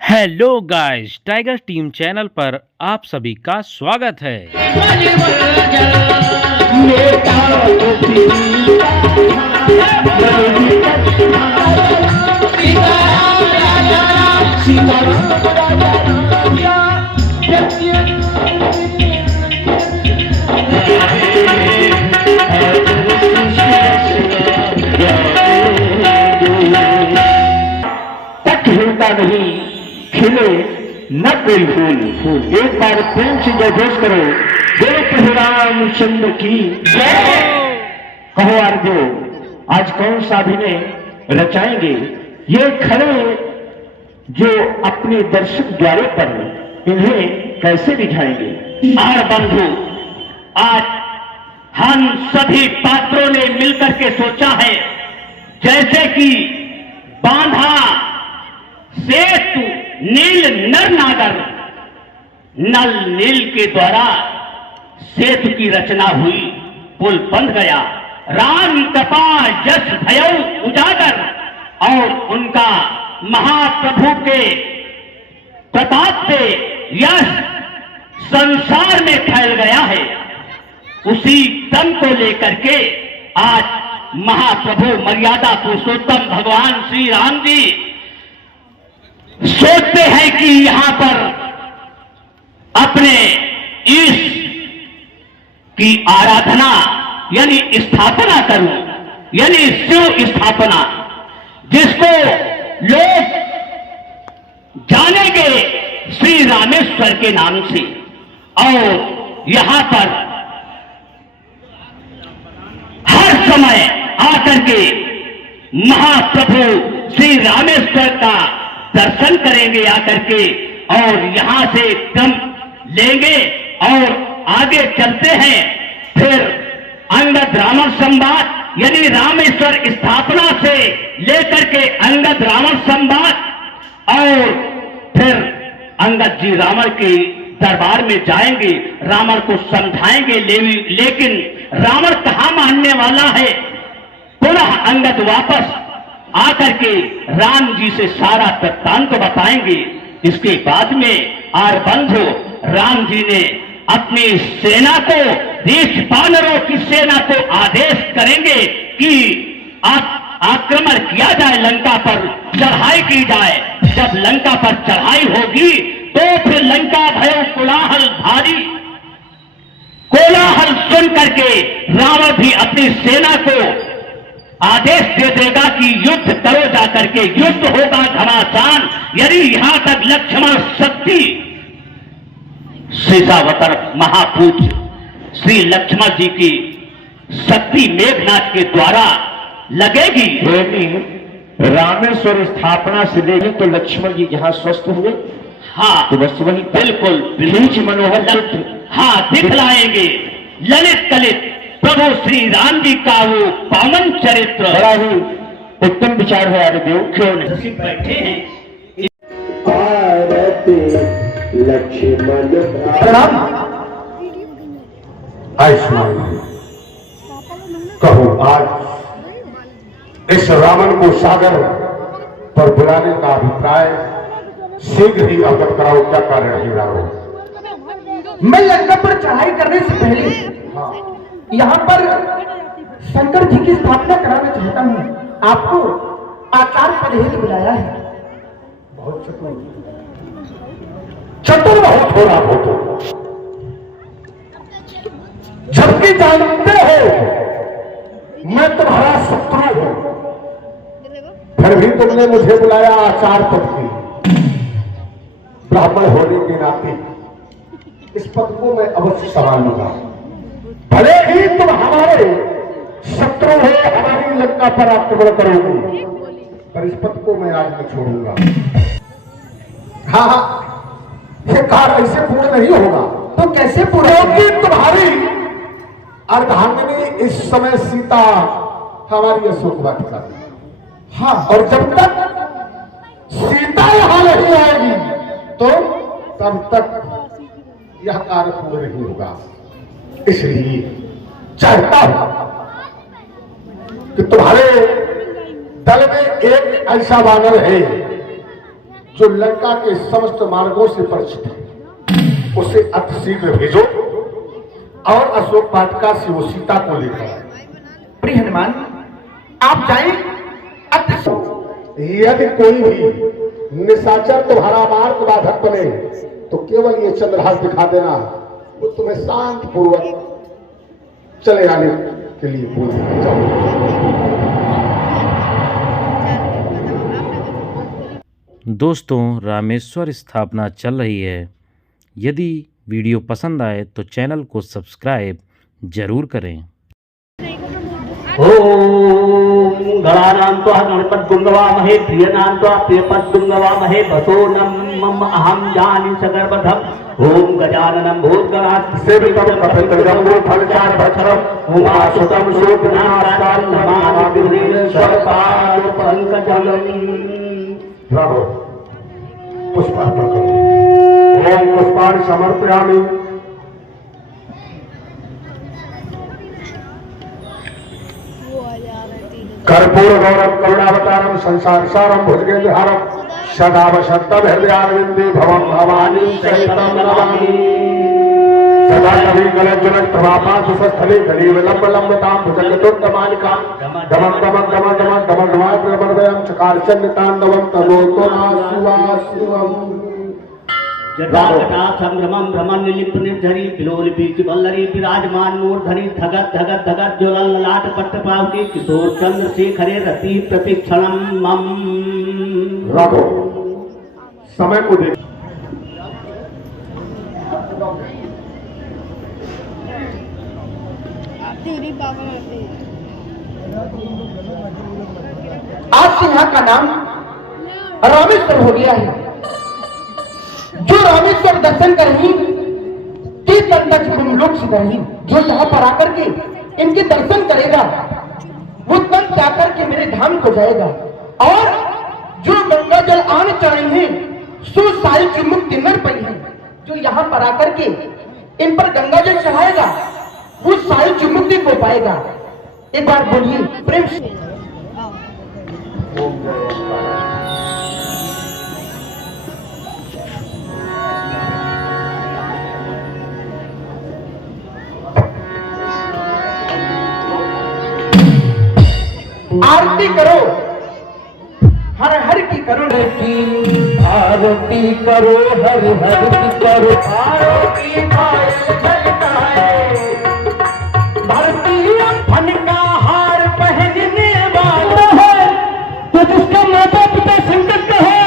Hello guys, tiger team channel पर आप सभी का स्वागत है। खिलता नहीं खिले न कोई फूल फूल। एक बार प्रेम से जयघोष करो, जय प्रभु रामचंद्र की जय। कहो आर्यो, आज कौन सा अभिनय रचाएंगे ये खड़े जो अपने दर्शक द्वारे पर, इन्हें कैसे बिठाएंगे? और बंधु, आज हम सभी पात्रों ने मिलकर के सोचा है, जैसे कि बांधा सेतु नील नर नागर, नल नील के द्वारा सेतु की रचना हुई, पुल बन गया, राम कृपा यश भयौ उजागर, और उनका महाप्रभु के प्रताप से यश संसार में फैल गया है। उसी दम को लेकर के आज महाप्रभु मर्यादा पुरुषोत्तम भगवान श्री राम जी सोचते हैं कि यहां पर अपने ईश की आराधना यानी स्थापना करूं, यानी शिव स्थापना, जिसको लोग जानेंगे श्री रामेश्वर के नाम से। और यहां पर हर समय आकर के महाप्रभु श्री रामेश्वर का दर्शन करेंगे आकर के, और यहां से क्रम लेंगे और आगे चलते हैं। फिर अंगद रावण संवाद यानी रामेश्वर स्थापना से लेकर के अंगद रावण संवाद, और फिर अंगद जी रावण के दरबार में जाएंगे, रावण को समझाएंगे, लेकिन रावण कहां मानने वाला है। पुनः अंगद वापस आकर के राम जी से सारा वृत्तांत को बताएंगे। इसके बाद में आर बंधु, राम जी ने अपनी सेना को, ऋष वानरों की सेना को आदेश करेंगे कि आक्रमण किया जाए, लंका पर चढ़ाई की जाए। जब लंका पर चढ़ाई होगी तो फिर लंका भयो कोलाहल भारी। कोलाहल सुन करके रावण भी अपनी सेना को आदेश दे देगा कि युद्ध करो, जाकर के युद्ध होगा घमासान। यदि यहां तक लक्ष्मण शक्ति शेषावतर महापूज्य श्री लक्ष्मण जी की शक्ति मेघनाथ के द्वारा लगेगी। रामेश्वर स्थापना से लेगी तो लक्ष्मण जी जहां स्वस्थ हुए, हाँ तो बस वही बिल्कुल बीच मनोहर चित्र, हाँ दिखलाएंगे ललित कलित प्रभु श्री राम जी का वो पावन चरित्र। बड़ा ही उत्तम विचार है आर्यदेव। क्यों नहीं बैठे हैं लक्ष्मण आयुष्मान कहो, आज इस रावण को सागर पर बुलाने का अभिप्राय शीघ्र ही अवगत कराओ। क्या कारण है रावण? मैं लंका पर चढ़ाई करने से पहले यहाँ पर शंकर जी की स्थापना कराना चाहता हूँ। आपको आचार्य पद हेतु बुलाया है। बहुत चतुर बहुत हो रहा हो तो, जबकि जानते हो मैं तुम्हारा शत्रु हूं, फिर भी तुमने मुझे बुलाया आचार्य पद की। ब्राह्मण होने के नाते इस पद को मैं अवश्य संभालूंगा। भले ही तुम हमारे शत्रु हो, हमारी लंका पर आक्रमण करोगे, पर इस पद को मैं आज नहीं छोड़ूंगा। हाँ, ये कार्य ऐसे पूर्ण नहीं होगा। तो कैसे पूरा? क्योंकि तुम्हारी अर्धांगिनी इस समय सीता हमारी अशोक वाटिका में। हाँ, और जब तक सीता यहां नहीं आएगी तो तब तक यह कार्य पूर्ण नहीं होगा। इसलिए चाहता हूं कि तुम्हारे दल में एक ऐसा वानर है जो लंका के समस्त मार्गों से परिचित है, उसे अतिशीघ्र भेजो और अशोक वाटिका से वो सीता को लेकर आए। प्रिय हनुमान, आप जाएं यदि कोई भी निशाचर तुम्हारा मार्ग बाधक बने तो केवल ये चंद्रहास दिखा देना, वो तुम्हें शांत पूर्वक चले आने के लिए बोल जाओ। दोस्तों, रामेश्वर स्थापना चल रही है। यदि वीडियो पसंद आए तो चैनल को सब्सक्राइब जरूर करें। ओम गणानान्त्वा गणपतिगुंगवामहे प्रियनान्त्वा प्रियपतिगुंगवामहे वसो नमः अहं जानि सकर्मधम् ओम गजाननं भूतगणात् सेवितं कपितरं फलचार भक्षरं उमासुतं शोकनारायणं नमामि विघ्नेश्वरपाद पंकजम्। प्रभु पुष्पार्पण करो। ओम पुष्पाणि समर्पयामि। कर्पूर गौरव करुणावतारम संसार सारम भुजगेन्द्रहारम सदा वसंतम हृदयारविंदे भवम भवानी सहितम नमामि। सदा कवि गलत जनक प्रभापात स्थले गली विलंब लंबताम भुजगतोत्तमालिका दमन दमन दमन दमन दमन दमाय प्रबर्दयम चकार चंद तांडवम तनोतो शिवा शिवम। जटाजटा संभ्रमं भ्रमण निलिप्त निर्झरी विलोल बीच वल्लरी विराजमान मूर्धनि धगत धगत धगत ज्वलन ललाट पट्ट पावके किशोर चंद्रशेखरे रति प्रतिक्षणम मम। रखो समय को देख। आज से यहाँ का नाम रामेश्वर हो गया है। जो रामेश्वर दर्शन करेंगी लोक सिद्धाही, जो यहाँ पर आकर के इनके दर्शन करेगा वो तब जाकर के मेरे धाम को जाएगा। और जो गंगा जल आन चढ़ाएंगे सो सारी की मुक्ति नर पई है। जो यहाँ पर आकर के इन पर गंगा जल चढ़ाएगा वो सारी की मुक्ति को पाएगा। एक बार बोलिए प्रेम से। आरती करो, हर हर की करो, की आरती करो, हर हर की करो, आरती भारतीय फन का हार पहनने वाला है तो जिसका माता पिता संकट का हो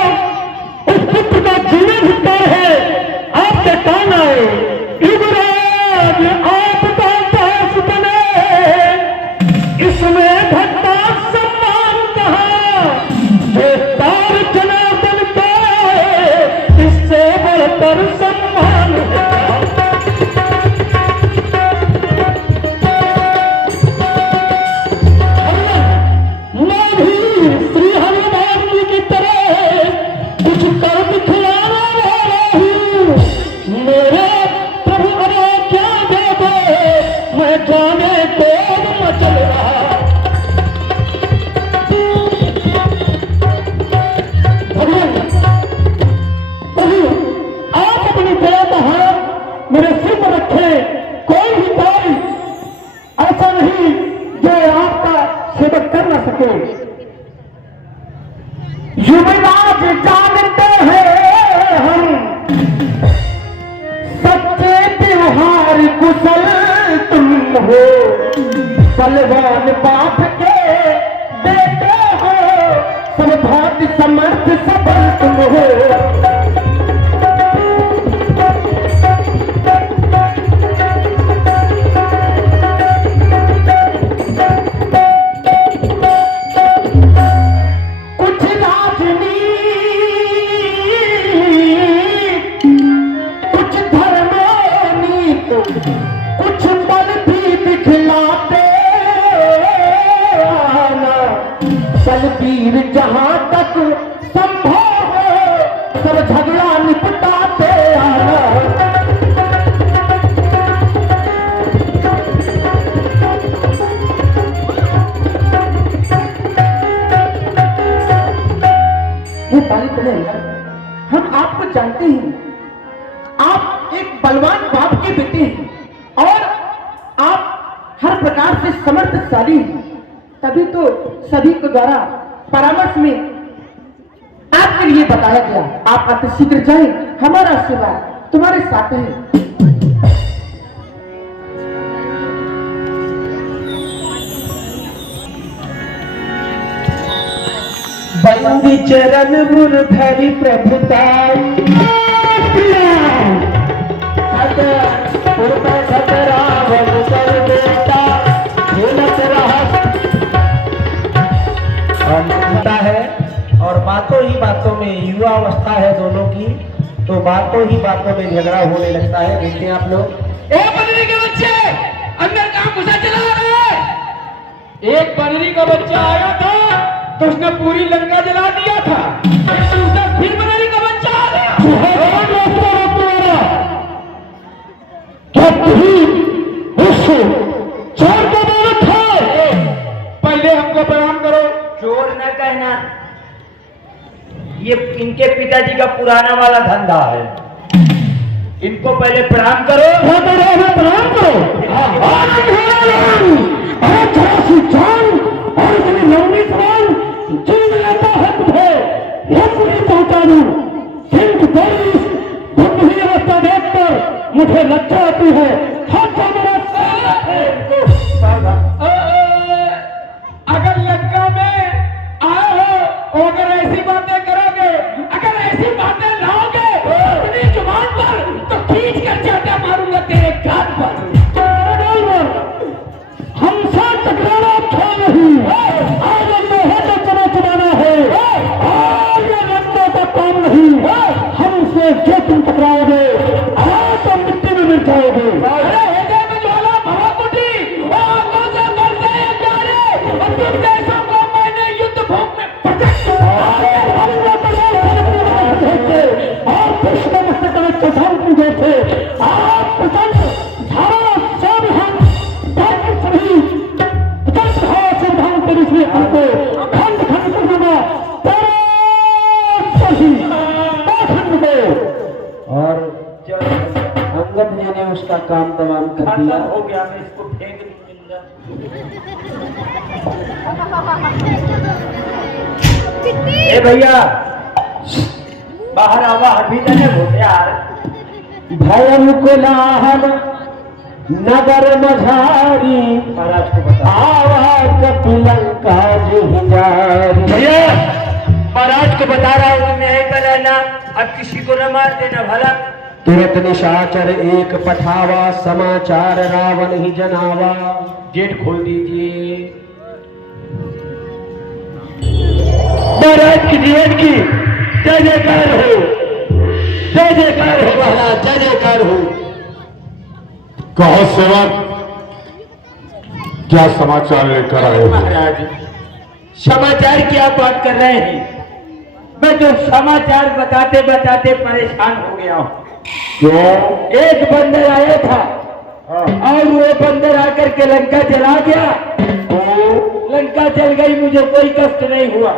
उस पुत्र का जीवन हित है। आपके कान आए युवराज आपका दास बने, इसमें भक्ता सम्मान कहा जो तार जनार्दन का इससे बढ़कर सम्मान है। मैं भी श्री हनुमान जी की तरह कुछ कर दिखलाने वाला हूँ। मेरे प्रभु अरे क्या दे दे, मैं जाने को मचल रहा। आप अपनी दया का हाथ मेरे सिर पर रखे। कोई भी भाई ऐसा नहीं जो आपका सेवक कर न सके। युवराज जानते हैं हम सच्चे त्योहार कुशल तुम हो, बलवान पाठ के बेटे हो, सब भांति समर्थ सबल तुम हो। कुछ राजनीति, कुछ धर्मनीति, कुछ बल भी दिखलाते आना। बलबीर जहां तक संभव हो सब झगड़ा निपटाते आना। ये ताली पड़े हम आपको जानते हैं, आप एक बलवान बाप के बेटे हैं और आप हर प्रकार से समर्थशाली हैं। तभी तो सभी को द्वारा परामर्श में आपके लिए बताया गया। आप अतिशीघ्र जाएं, हमारा आशीर्वाद तुम्हारे साथ है। बंदी चरण गुरु धरि प्रभुताई, है और बातों ही बातों में युवा अवस्था है दोनों की, तो बातों ही बातों में झगड़ा होने लगता है। देखते हैं आप लोग। बनेरी के बच्चे अंदर कहां घुसा चला रहे? एक बनेरी का बच्चा आया था तो उसने पूरी लंका जला दिया था। फिर बनेरी का बच्चा आ गया। चोर को दौलत है। पहले हमको प्रणाम करो। चोर न कहना, ये इनके पिताजी का पुराना वाला धंधा है। इनको पहले प्रणाम करो। प्रणाम करो। मुझे लज्जा आती है। अगर लंका में आए हो और अगर ऐसी बातें करोगे, अगर ऐसी बातें लाओगे अपनी जुबान पर, तो खींच कर चाटा मारूंगा तेरे कान पर। हमसे टकराना अच्छा नहीं। आज है तो चलो चुनाना है। आज ये लड़ने का काम नहीं। हमसे जो तुम टकराओगे आज तो मिट्टी में मिल जाओगे। अरे हृदय में ज्वाला भवा कुटी और आंखों से बरसे ये प्यारे, और तुम जैसों को मैंने युद्ध भूमि में पटक और कृष्ण मस्तक चौथान की जैसे आप प्रचंड धारा सब हम सभी प्रचंड धारा से धान के रूप में हमको खंड खंड कर दूंगा। सही खंड को। और अंगद जी ने उसका काम तमाम कर दिया। हो गया, मैं इसको फेंक दूं। ए भैया बाहर आवा, अभी तक हो यार। भयम कुलाहल नगर मझारी महाराज को बता। आवाज कपिलंका जी भैया महाराज को बता रहा हूँ, तुम यहीं पर रहना, अब किसी को न मार देना भला। तुरंत निशाचर एक पठावा, समाचार रावण ही जनावा। गेट खोल दीजिए। महाराज की जीवन की जय जयकार हो, जय जयकार हो महाराज, जय जयकार हो। कहो सेवक, क्या समाचार लेकर आए हो? महाराज समाचार की आप बात कर रहे हैं? मैं तो समाचार बताते बताते परेशान हो गया हूँ। क्यों? एक बंदर आया था और वो बंदर आकर के लंका जला गया। लंका जल गई, मुझे कोई कष्ट नहीं हुआ,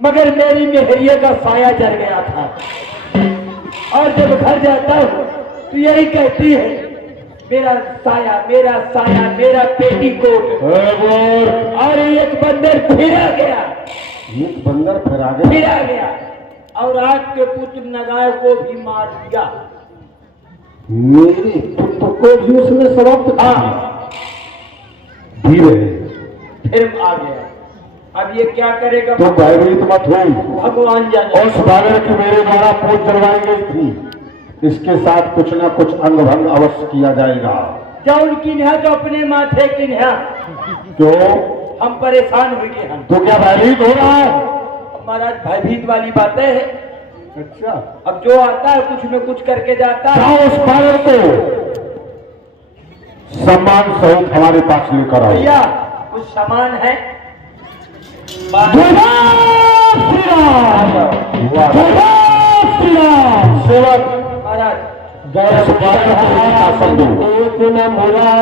मगर मेरी मेहरिया का साया जल गया था। और जब घर जाता हूँ तो यही कहती है, मेरा साया, मेरा साया, मेरा पेटीकोट। और एक बंदर फिर आ गया, एक बंदर फिर आ फिर आ गया और आग के पुत्र नगाय को भी मार दिया। मेरे पुत्र को भी उसने समाप्त किया। धीरे फिर आ गया। अब ये क्या करेगा? तो भयभीत मत हो, भगवान जाने। और सुधागर की मेरे द्वारा पूछ चलवाई गई थी, इसके साथ कुछ न कुछ अंग भंग अवश्य किया जाएगा। जौन किन्हा तो अपने माथे किन्हा। क्यों? हम परेशान हो गए। हम तो क्या भयभीत हो रहा है? महाराज भयभीत वाली बातें है। अच्छा, अब जो आता है कुछ न कुछ करके जाता है। उस बालक को सम्मान सहित हमारे पास लेकर आओ। भैया कुछ सामान है? सेवक महाराज एक न मुरा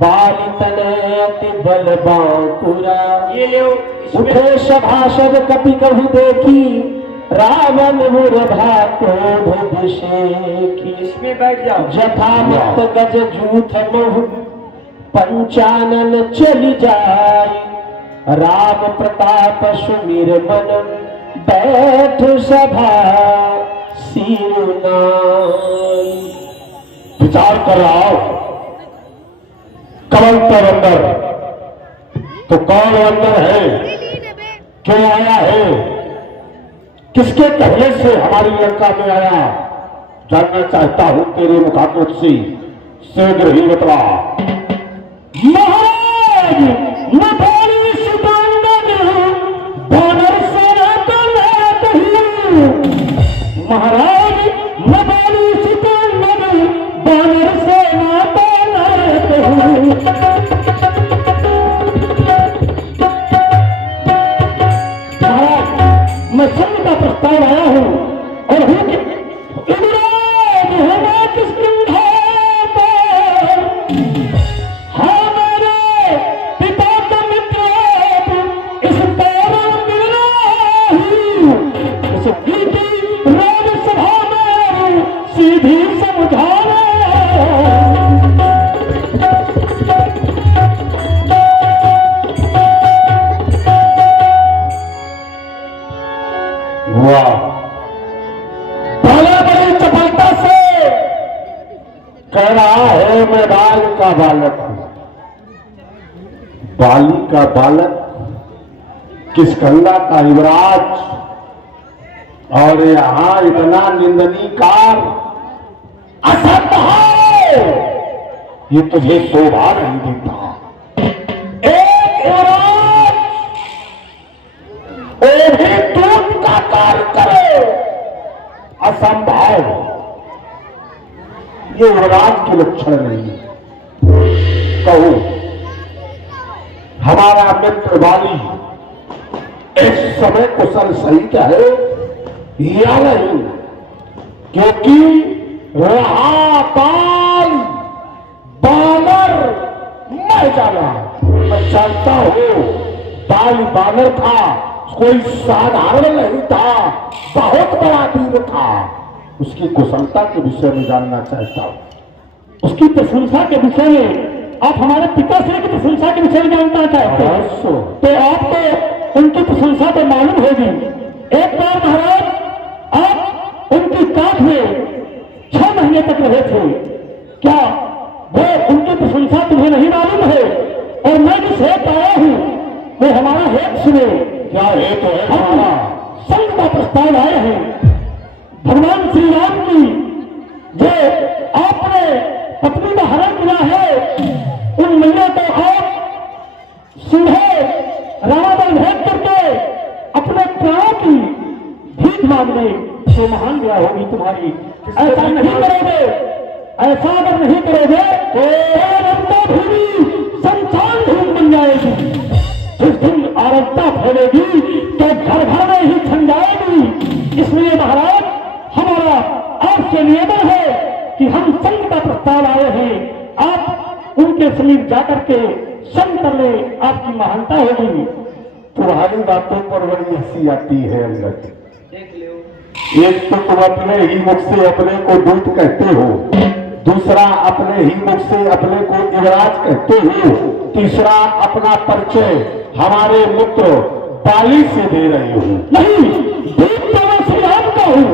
बालितनयति बल बांकुरा। ये लो, इसमें उठे सभासद कपि कभी देखी रावण मुरभा क्रोध दिशेखी। इसमें बैठ जाओ। जथा मत गज जूथ मोह पंचानन चली जाई, राम प्रताप सुमिर मन बैठ सभा सिरनाई। विचार कर रहा हो कमल पर अंदर तो कौन अंदर है, क्यों आया है, किसके कहने से हमारी लंका में आया, जानना चाहता हूं तेरे मुखाकृत से शीघ्र ही बतला। महाराज मैं बाली सुदानंद बानर सेना का नायक हूँ। महाराज मैं बाली सुदानंद बानर सेना का नायक हूँ। मैं संग का प्रस्ताव आया हूँ और हूँ कि युवराज होना किस हमारे पिता का मित्र इस पैरों मिलना ही इस बीती राज सभा में सीधी समझाना। वाह, भला बड़ी चपलता से कह रहा है मैं बाल का बालक हूं। बाली का बालक, किसकंदा का युवराज, और यहां इतना निंदनीय कार असंभव, ये तुझे शोभा नहीं देता। एक युवराज वो भी दूध का कार्य करे, असंभव, ये युवराज के लक्षण नहीं। कहूं हमारा मित्र बाली इस समय कुशल सही है या नहीं, क्योंकि रहा बाल बानर मैं जाना। मैं जानता हूं बाल बानर था, कोई साधारण नहीं था, बहुत बड़ा वीर था। उसकी कुशलता के विषय में जानना चाहता हूं। उसकी प्रशंसा के विषय में आप हमारे पिताश्री की प्रशंसा के विषय में जानना चाहते हैं तो आपको उनकी प्रशंसा तो मालूम होगी। एक बार महाराज आप उनकी काख में 6 महीने तक रहे थे, क्या वो उनकी प्रशंसा तुम्हें नहीं मालूम है? और मैं जिस हेत आया हूँ वो हमारा हेत सुने। क्या हेतु है हमारा? संघ का प्रस्ताव आए हैं भगवान श्री राम की, जो आपने पत्नी का हरण किया है, उन महिला को आप सीधे रावण भेद करके अपने प्राणों की भीख मांगने तो महान दया होगी तुम्हारी। ऐसा नहीं करोगे, ऐसा अगर नहीं करोगे तो अरबता भूमि संसार धूम बन जाएगी। जिस दिन अरबता फैलेगी तो घर घर में ही छन जाएगी। इसलिए महाराज हमारा आपसे निवेदन है कि हम संघ का प्रस्ताव आए हैं, आप उनके समीप जाकर के संग कर ले, आपकी महानता होगी। तुम्हारी बातों पर बड़ी हंसी आती है अंगद। एक तो तुम अपने ही मुख से अपने को दूत कहते हो, दूसरा अपने ही मुख से अपने को युवराज कहते हो, तीसरा अपना परिचय हमारे मित्र बाली से दे रहे हो। नहीं, दूत तो मैं श्री राम का हूँ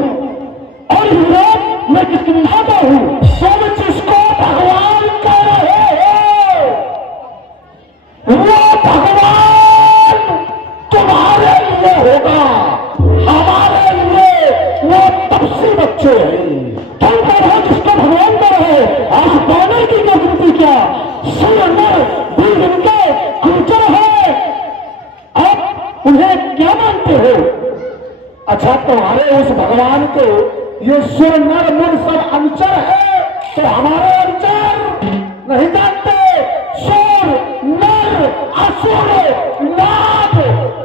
और युवराज मैं किसकिंधा का हूँ। तुम जिसको भगवान कह रहे हो वो भगवान तुम्हारे लिए होगा, हमारे लिए वो तपसी बच्चे हैं। तुम कह रहे जिसको भगवान का है, आज बानर की गति क्या सुंदर वीर इनके अनुचर है, आप उन्हें क्या मानते हो? अच्छा, तुम्हारे उस भगवान के ये सुर नर मुर सब अनुचर है, तो हमारे अनुचर नहीं जानते? सुर नर असुर नाग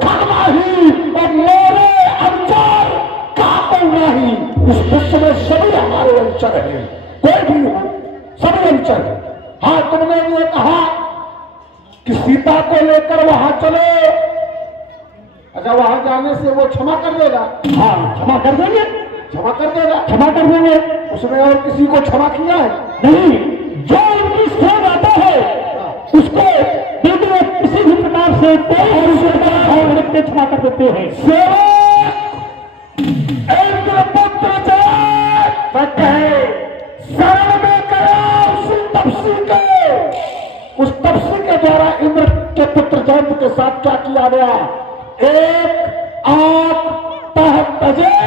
खगमाही और मेरे अनुचर काकौनाही, इस विश्व में सभी हमारे अनुचर हैं। कोई भी हो, सभी अनुचर हैं। हाँ, तुमने ये कहा कि सीता को लेकर वहां चले, अच्छा, वहां जाने से वो क्षमा कर देगा? हाँ, क्षमा कर देंगे, क्षमा कर देगा? क्षमा कर देंगे। उसने और किसी को क्षमा किया है? नहीं, जो उनकी सेव आता है उसको बिल्कुल किसी भी प्रकार से कोई और उसके क्षमा कर देते हैं। इंद्र पुत्र सत्य है, शरण में गया उस तपस्वी के द्वारा इंद्र के पुत्र जयंत के साथ क्या किया गया? एक आंख तजे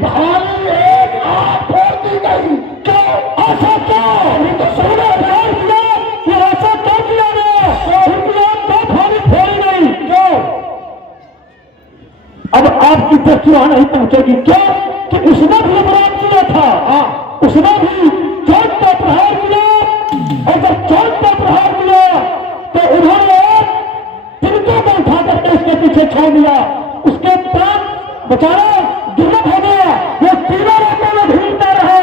भारी एक आंख फोड़ दी गई। क्यों? ऐसा क्यों? ये तो सही ध्यान किया कि ऐसा क्यों किया गया? उनकी आंख तो भारी फोड़ी गई। क्यों? अब आपकी दृष्टि वहां नहीं पहुंचेगी। क्यों? कि उसने भी अपराध किया था। हाँ, उसने भी चोट का प्रहार किया, और जब चोट का प्रहार किया तो उन्होंने तिनकों को उठा करके उसके पीछे छोड़ दिया। उसके प्राण बेचारा दुर्लभ हो गया। वो तीनों रातों में ढूंढता रहा।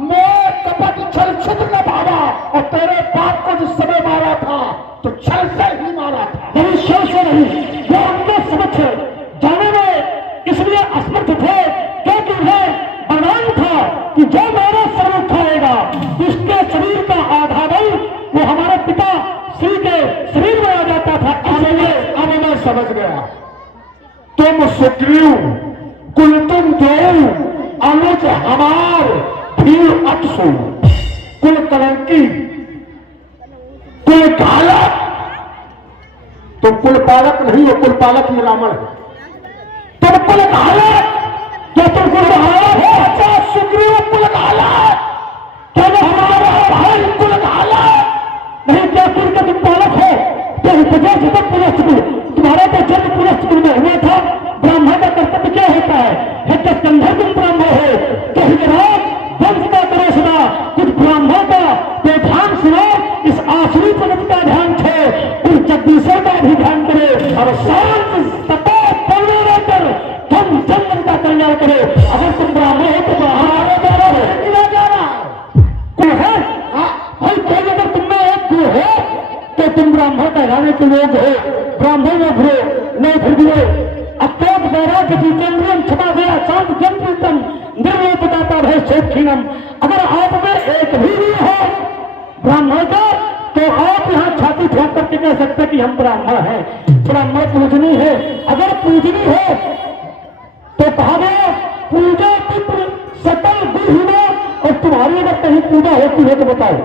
मैं कपट छल छिद्र न भावा, और तेरे बाप को जिस समय मारा था तो छल से ही मारा था, मनुष्यों से नहीं। वो उनके समझ जाने में इसलिए असमर्थ थे क्योंकि उन्हें बलवान था कि जो मेरा सर उठाएगा उसके शरीर का आधा बल वो हमारे पिता श्री के शरीर में आ जाता था। अब मैं समझ गया। तुम सुग्रीव कुल तुम देव अनुज हमार भीड़ अक्षु कुल कलंकी कुल घालक। तुम कुल पालक नहीं हो, कुल पालक ही रावण है। तुम कुल घालक, क्या तुम कुल घालक हो? अच्छा, सुग्रीव कुल घालक, क्या हमारा भाई कुल घालक नहीं? क्या कुल का तुम पालक हो? तो तुम्हारा तो जन्म पुनः में हुआ था। ब्राह्मण का कर्तव्य क्या होता है? कंधर तुम ब्राह्मण हो तो हिजरात वंश का करो सुना। कुछ ब्राह्मण का तो ध्यान सुनो, इस आसुरी जगत का ध्यान छे, उन जगदीशों का भी ध्यान करे, और शांत सपा पढ़ने रहकर तुम जन्म का कल्याण करो। अगर तुम ब्राह्मण हो तो हमारे द्वारा किया जा रहा है है भाई। कोई अगर तुम में एक गुरु हो तो तुम ब्राह्मण कहलाने के लोग हो। ब्राह्मण में भरो नहीं फिर भी अत्यंत वैराग्य जितेंद्रियम क्षमा गया शांत जन निर्णय बताता है शोखीनम। अगर आप में एक भी हो ब्राह्मण का तो आप यहाँ छाती ठोक करके कह सकते कि हम ब्राह्मण हैं। ब्राह्मण पूजनी है। अगर पूजनी हो तो कहा गया पूजा पितृ सकल गुरु। और तुम्हारी अगर कहीं पूजा होती है तो बताओ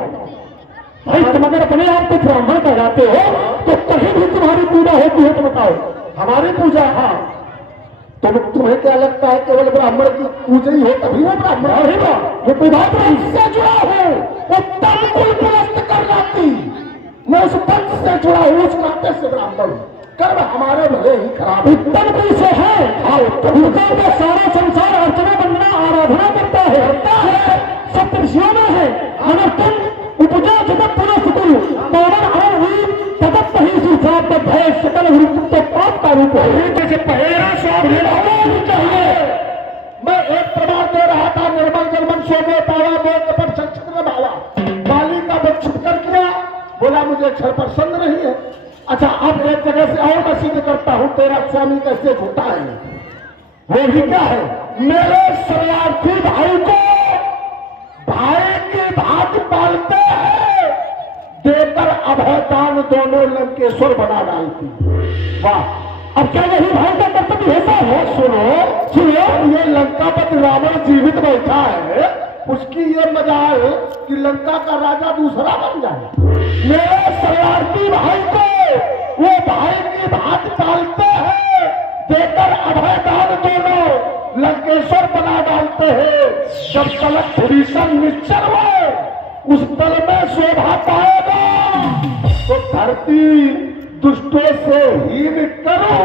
भाई, तुम अगर अपने आप को ब्राह्मण कहलाते हो तो कहीं भी तुम्हारी पूजा होती है तो बताओ। हमारी पूजा? हाँ। तो तुम्हें क्या लगता है केवल ब्राह्मण की पूजा ही हो तभी वो ब्राह्मण रहेगा? वो कोई बात नहीं। से जुड़ा हो वो तब कुल पुलस्त कर लाती। मैं उस पंथ से जुड़ा हूँ, उस नाते से ब्राह्मण हूँ। कर्म हमारे भले ही खराब उत्तम कोई से है। हाँ, उत्तम का सारा संसार अर्चना वंदना आराधना करता है, सब ऋषियों में है। मगर तुम उपजा जगत पुनः कुल पौरण हर हुई तदत्त ही सुसात भय सकल रूप तो पाप का रूप है। जैसे पहेरा स्वामी चाहिए। मैं एक प्रमाण दे रहा था, निर्मल जलमन सोने पावा मैं कपट छल भावा। बाली का वध छुप कर किया, बोला मुझे छल पसंद नहीं है। अच्छा, अब एक जगह से और मैं सिद्ध करता हूं तेरा स्वामी कैसे झूठा है। वो भी क्या है? मेरे शरणार्थी भाई को भाई की भांति पालते हैं, देकर अभयदान दोनों लंकेश्वर बना डालती। वाह! अब क्या यही भाई का कर्तव्य ऐसा है? सुनो, ये लंकापति रावण जीवित बैठा है, उसकी ये मजाल कि लंका का राजा दूसरा बन जाए। मेरे शरणार्थी भाई को वो भाई की भांति पालते हैं, देकर अभयदान दोनों लंकेश्वर बना डालते हैं। जब तलक भीषण निश्चर हो उस दल में शोभा पाएगा तो धरती दुष्टों से हीन करो,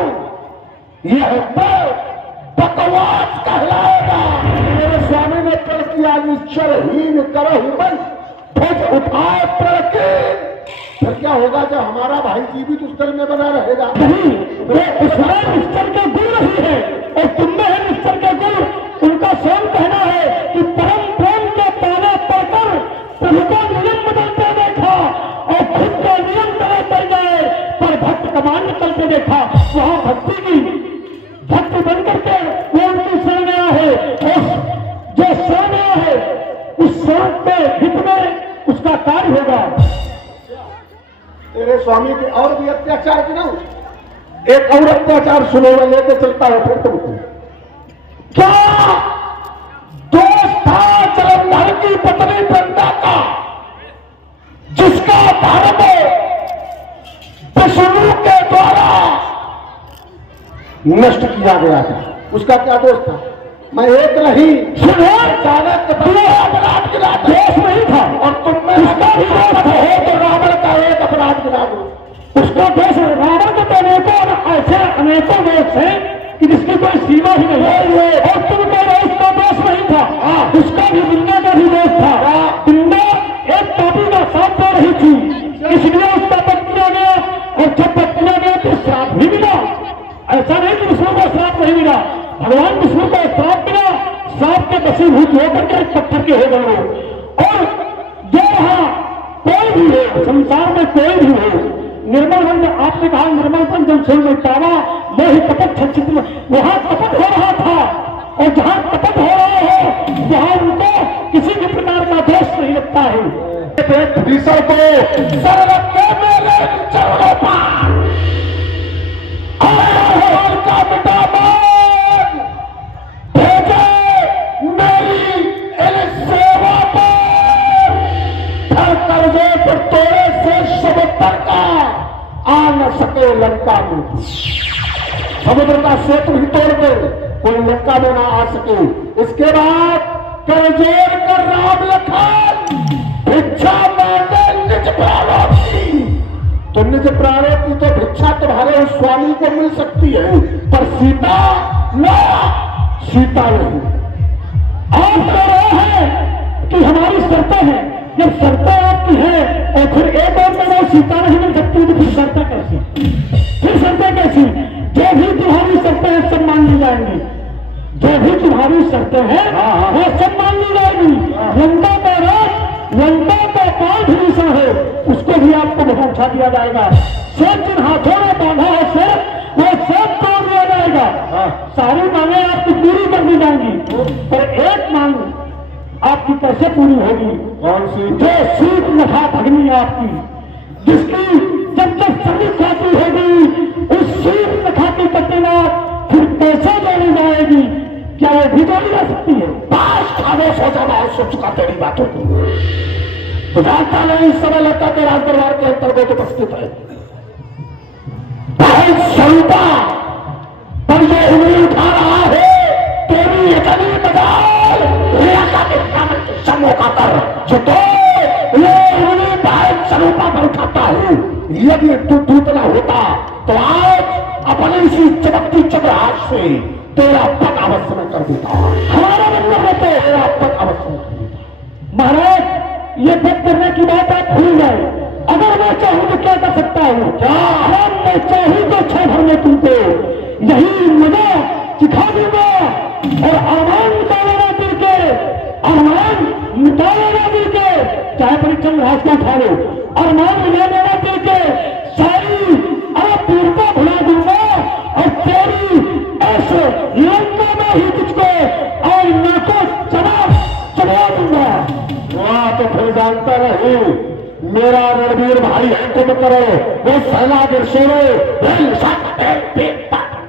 यह बकवास कहलाएगा। मेरे स्वामी ने कर किया निश्चर हीन करो मैं ध्वज उठाए प्रकीन। फिर क्या होगा जब हमारा भाई जीवित उस दल में बना रहेगा? नहीं, वो उसमें निश्चर के गुण नहीं है और तुम में है निश्चर के गुण। उनका स्वयं कहना है कि परम प्रेम के ताले पढ़कर प्रभु का नियम बदलते देखा और खुद का नियम बदलते गए मेरे स्वामी के और भी अत्याचार की ना हो। एक और अत्याचार सुनो, मैं लेके चलता है फिर तुमको। क्या दोस्त था जलंधर की पत्नी वृंदा का, जिसका धर्म विष्णु के द्वारा नष्ट किया गया था? उसका क्या दोष था? मैं एक नहीं, चाणक्य अपराध गिरा दोष नहीं था, और तुम उसका भी दोष है तो रावण का एक अपराध गिरा दो। उसका दोष है, रावण के तो अनेकों ऐसे अनेकों दोष है कि जिसकी कोई सीमा ही नहीं है, और तुमका उसका दोष नहीं था, उसका भी बिंदा का भी दोष था। बिंदा एक पापी का साथ दे रही थी, इसलिए उसका पत्निया गया, और जब पत्निया गया तो श्राप भी मिला। ऐसा नहीं कि विष्णु को श्राप नहीं मिला, भगवान विष्णु को श्राप मिला, श्राप के वशीभूत होकर के पत्थर के हो गए। और जो यहाँ कोई भी हो, संसार में कोई भी हो, निर्मल बंद, आपने कहा निर्मल बंद जब सुन में टावा मोहि कपट छचित में, वहां कपट हो रहा था, और जहां कपट हो रहा हो वहां उनको किसी भी प्रकार का दोष नहीं लगता है। भीषण को सर रखते मेरे चरणों पर का बेटा मान भेजे मेरी इन सेवा पर, फिर कर्जे पर तोड़े से समुद्र का आ न सके लंका में। समुद्र का सेतु ही तोड़ दे, कोई लंका में ना आ सके। इसके बाद करजोर कर राम लखन भिक्षा मांगे निज प्राणों की। तो निज प्राणों की तो भिक्षा तुम्हारे उस स्वामी को मिल सकती है, पर सीता न, सीता नहीं। आप कह रहे हैं कि हमारी शर्तें हैं, जब शर्तें आपकी हैं और फिर एक और में सीता नहीं मिल सकती तो फिर शर्तें कैसी, फिर शर्तें कैसी? जो भी तुम्हारी शर्तें हैं सब मान ली जाएंगी, जो भी तुम्हारी शर्तें हैं वो सब मान ली जाएगी। लंका का राज, लंका का पांच हिस्सा है, उसको भी आपको वहां उठा दिया जाएगा। सब जिन हाथों में बांधा है सर, वो सब तोड़ दिया जाएगा। सारी मांगे आपकी पूरी कर दी जाएंगी, पर एक मांग आपकी कैसे पूरी होगी? कौन सी? जो सूख नफा भगनी आपकी, जिसकी जब तक सभी खाती होगी उस सूख नफा की कटेगा, फिर पैसे देनी जाएगी, क्या वो भी जोड़ी जा सकती है? पास खामोश हो जाना है, सोच चुका तेरी बातों को। तो जानता नहीं इस समय लगता के राज दरबार के अंतर्गत उपस्थित है बहुत स्वरूपा, पर जो उंगली उठा रहा है तेरी अगली बदाल समूह का कर, जो तो ये उंगली बहुत स्वरूपा पर उठाता है। यदि तू दूतना होता तो आज अपने इसी चमकती चक्रास से तेरा पद अवश्य में कर देता। हमारा मतलब है तो तेरा पद अवश्य में कर देता। महाराज ये पद करने की बात आप भूल गए। अगर मैं चाहूं तो क्या कर सकता हूं? क्या अगर मैं चाहूं तो छह भर में तुमको यही मजा सिखा दूंगा, और अरमान मिटाएगा दिल के, अरमान मिटाएगा दिल के, चाहे परीक्षा में रास्ता उठा लो, अरमान मिटाएगा दिल के, सारी अरब पीड़िता भुला दूंगा, और तेरी ऐसे लंका में ही तुझको और नाको चढ़ा दूंगा। वहां तो फिर जानता नहीं मेरा रणवीर भाई है, तुम करो वो सहला गिरशोरे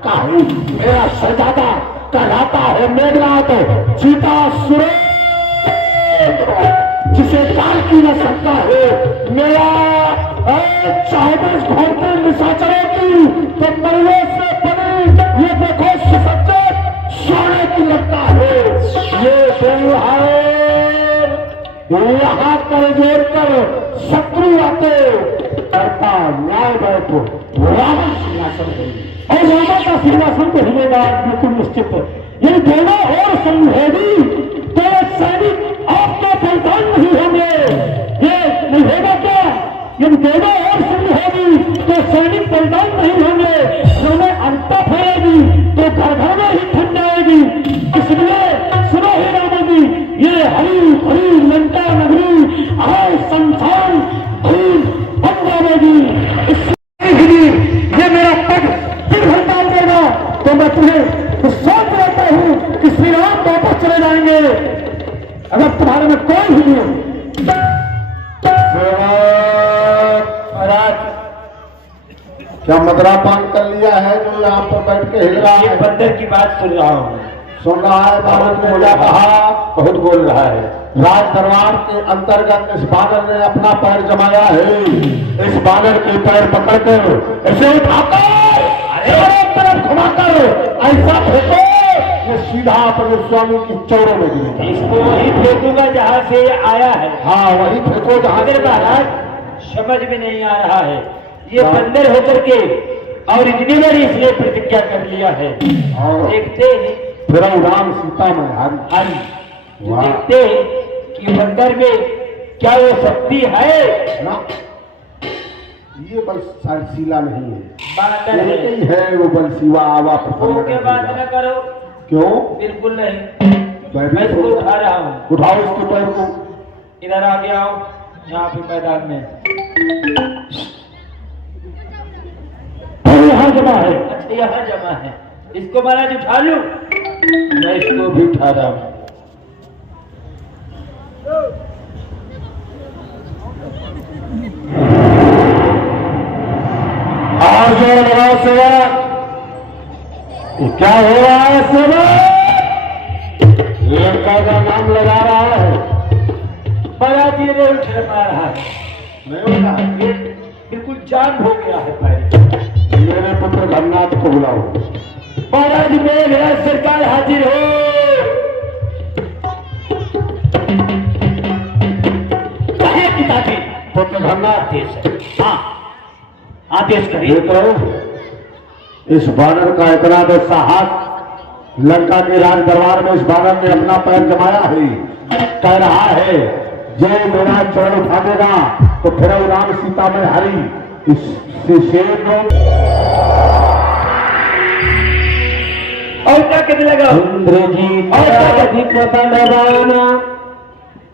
का हूं। मेरा शहजादा कहलाता है मेघनाथ, सीता सुरेश जिसे काल की न सकता है। मेरा 24 घंटे निशाचरों की तो मरने से बनी ये देखो सच्चे सोने की लगता है। ये देव है यहाँ कर जोड़ कर शत्रु आते करता न्याय बैठो रावण सिंहासन और रावण का सिंहासन तो हिलेगा बिल्कुल निश्चित है। ये दोनों और संभेदी तो सैनिक आपका पहचान नहीं होंगे, ये नहीं होगा क्या? ये दोनों और संभेदी तो सैनिक पहचान नहीं होंगे, उन्हें अंता फैलेगी तो घर घर में ही ठंड जाएगी। इसलिए सुनो ही रावण जी, ये हरी भरी लंका नगरी आए संसार धूल बन जाएगी। ये मेरा पग फिर हटा देगा तो मैं तुम्हें तो सोच रहता हूं कि श्री राम वापस चले जाएंगे अगर तुम्हारे में कोई भी नहीं। क्या मदरा पान कर लिया है जो यहाँ पर बैठ के हिल रहा ये है? बंदर की बात सुन रहा हूँ। सुन रहा है? बालक ने क्या कहा? बहुत बोल रहा है। राज दरबार के अंतर्गत इस बानर ने अपना पैर जमाया है। इस बानर के पैर पकड़कर ऐसे उठाकर चारों तरफ घुमाकर ऐसा फेंको ये सीधा अपने स्वामी की चौरों में गिरेगा। इसको वही फेंकूंगा जहाँ से ये आया है। हाँ वही फेंको जहाँ मगर महाराज समझ में नहीं आ रहा है, ये बंदर होकर के और इतनी बड़ी इसने प्रतिज्ञा कर लिया है। और देखते हैं फिर राम सीता में हरि वाह। देखते हैं कि बंदर में क्या वो शक्ति है। ना ये बल शायद नहीं है, बानर है। यही है वो बल शिवा आवा वो के बात न करो। क्यों? बिल्कुल नहीं, मैं इसको उठा रहा हूँ। उठाओ इसके पैर को। इधर आ गया हूँ यहाँ पे मैदान में। यहाँ जमा है। अच्छा यहाँ जमा है, इसको महाराज उठा लूं? मैं इसको भी उठा रहा हूँ। और जोर लगाओ सेवा। क्या हो रहा है सेवा? लड़का का नाम लगा रहा है। बड़ा धीरे उठ पा रहा है, नहीं होता। ये बिल्कुल जाम हो गया है पैर। मेरे पुत्र धननाथ को बुलाओ। महाराज मेघराज सरकार हाजिर हो। कहे पिताजी? पुत्र धननाथ आदेश है। हाँ आदेश करिए। देख रहे हो इस बानर का इतना बड़ा साहस। लंका के राज दरबार में इस बानर ने अपना पैर जमाया है। कह रहा है जो मेरा चरण उठा देगा तो फिर राम सीता में हरि। इस शेर को और क्या कहने लगा? इंद्रजीत और क्या कहने? अधिक बलवाना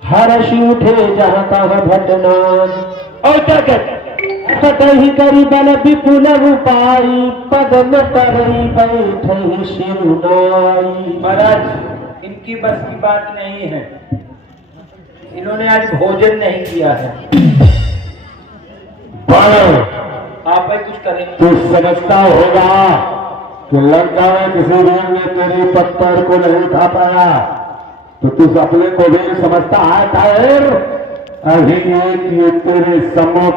हर्ष उठे जहाँ तहाँ घटना। और क्या कहते? कतही करी बल विपुल उपाई पद में तरई बैठई शिरुनाई। महाराज इनकी बस की बात नहीं है, इन्होंने आज भोजन नहीं किया है। आप ही कुछ करें। तू समझता होगा कि लंका में किसी वीर ने तेरी पत्थर को नहीं उठा पाया तो तू अपने को वीर समझता है तायर? अभी एक ये तेरे सम्मुख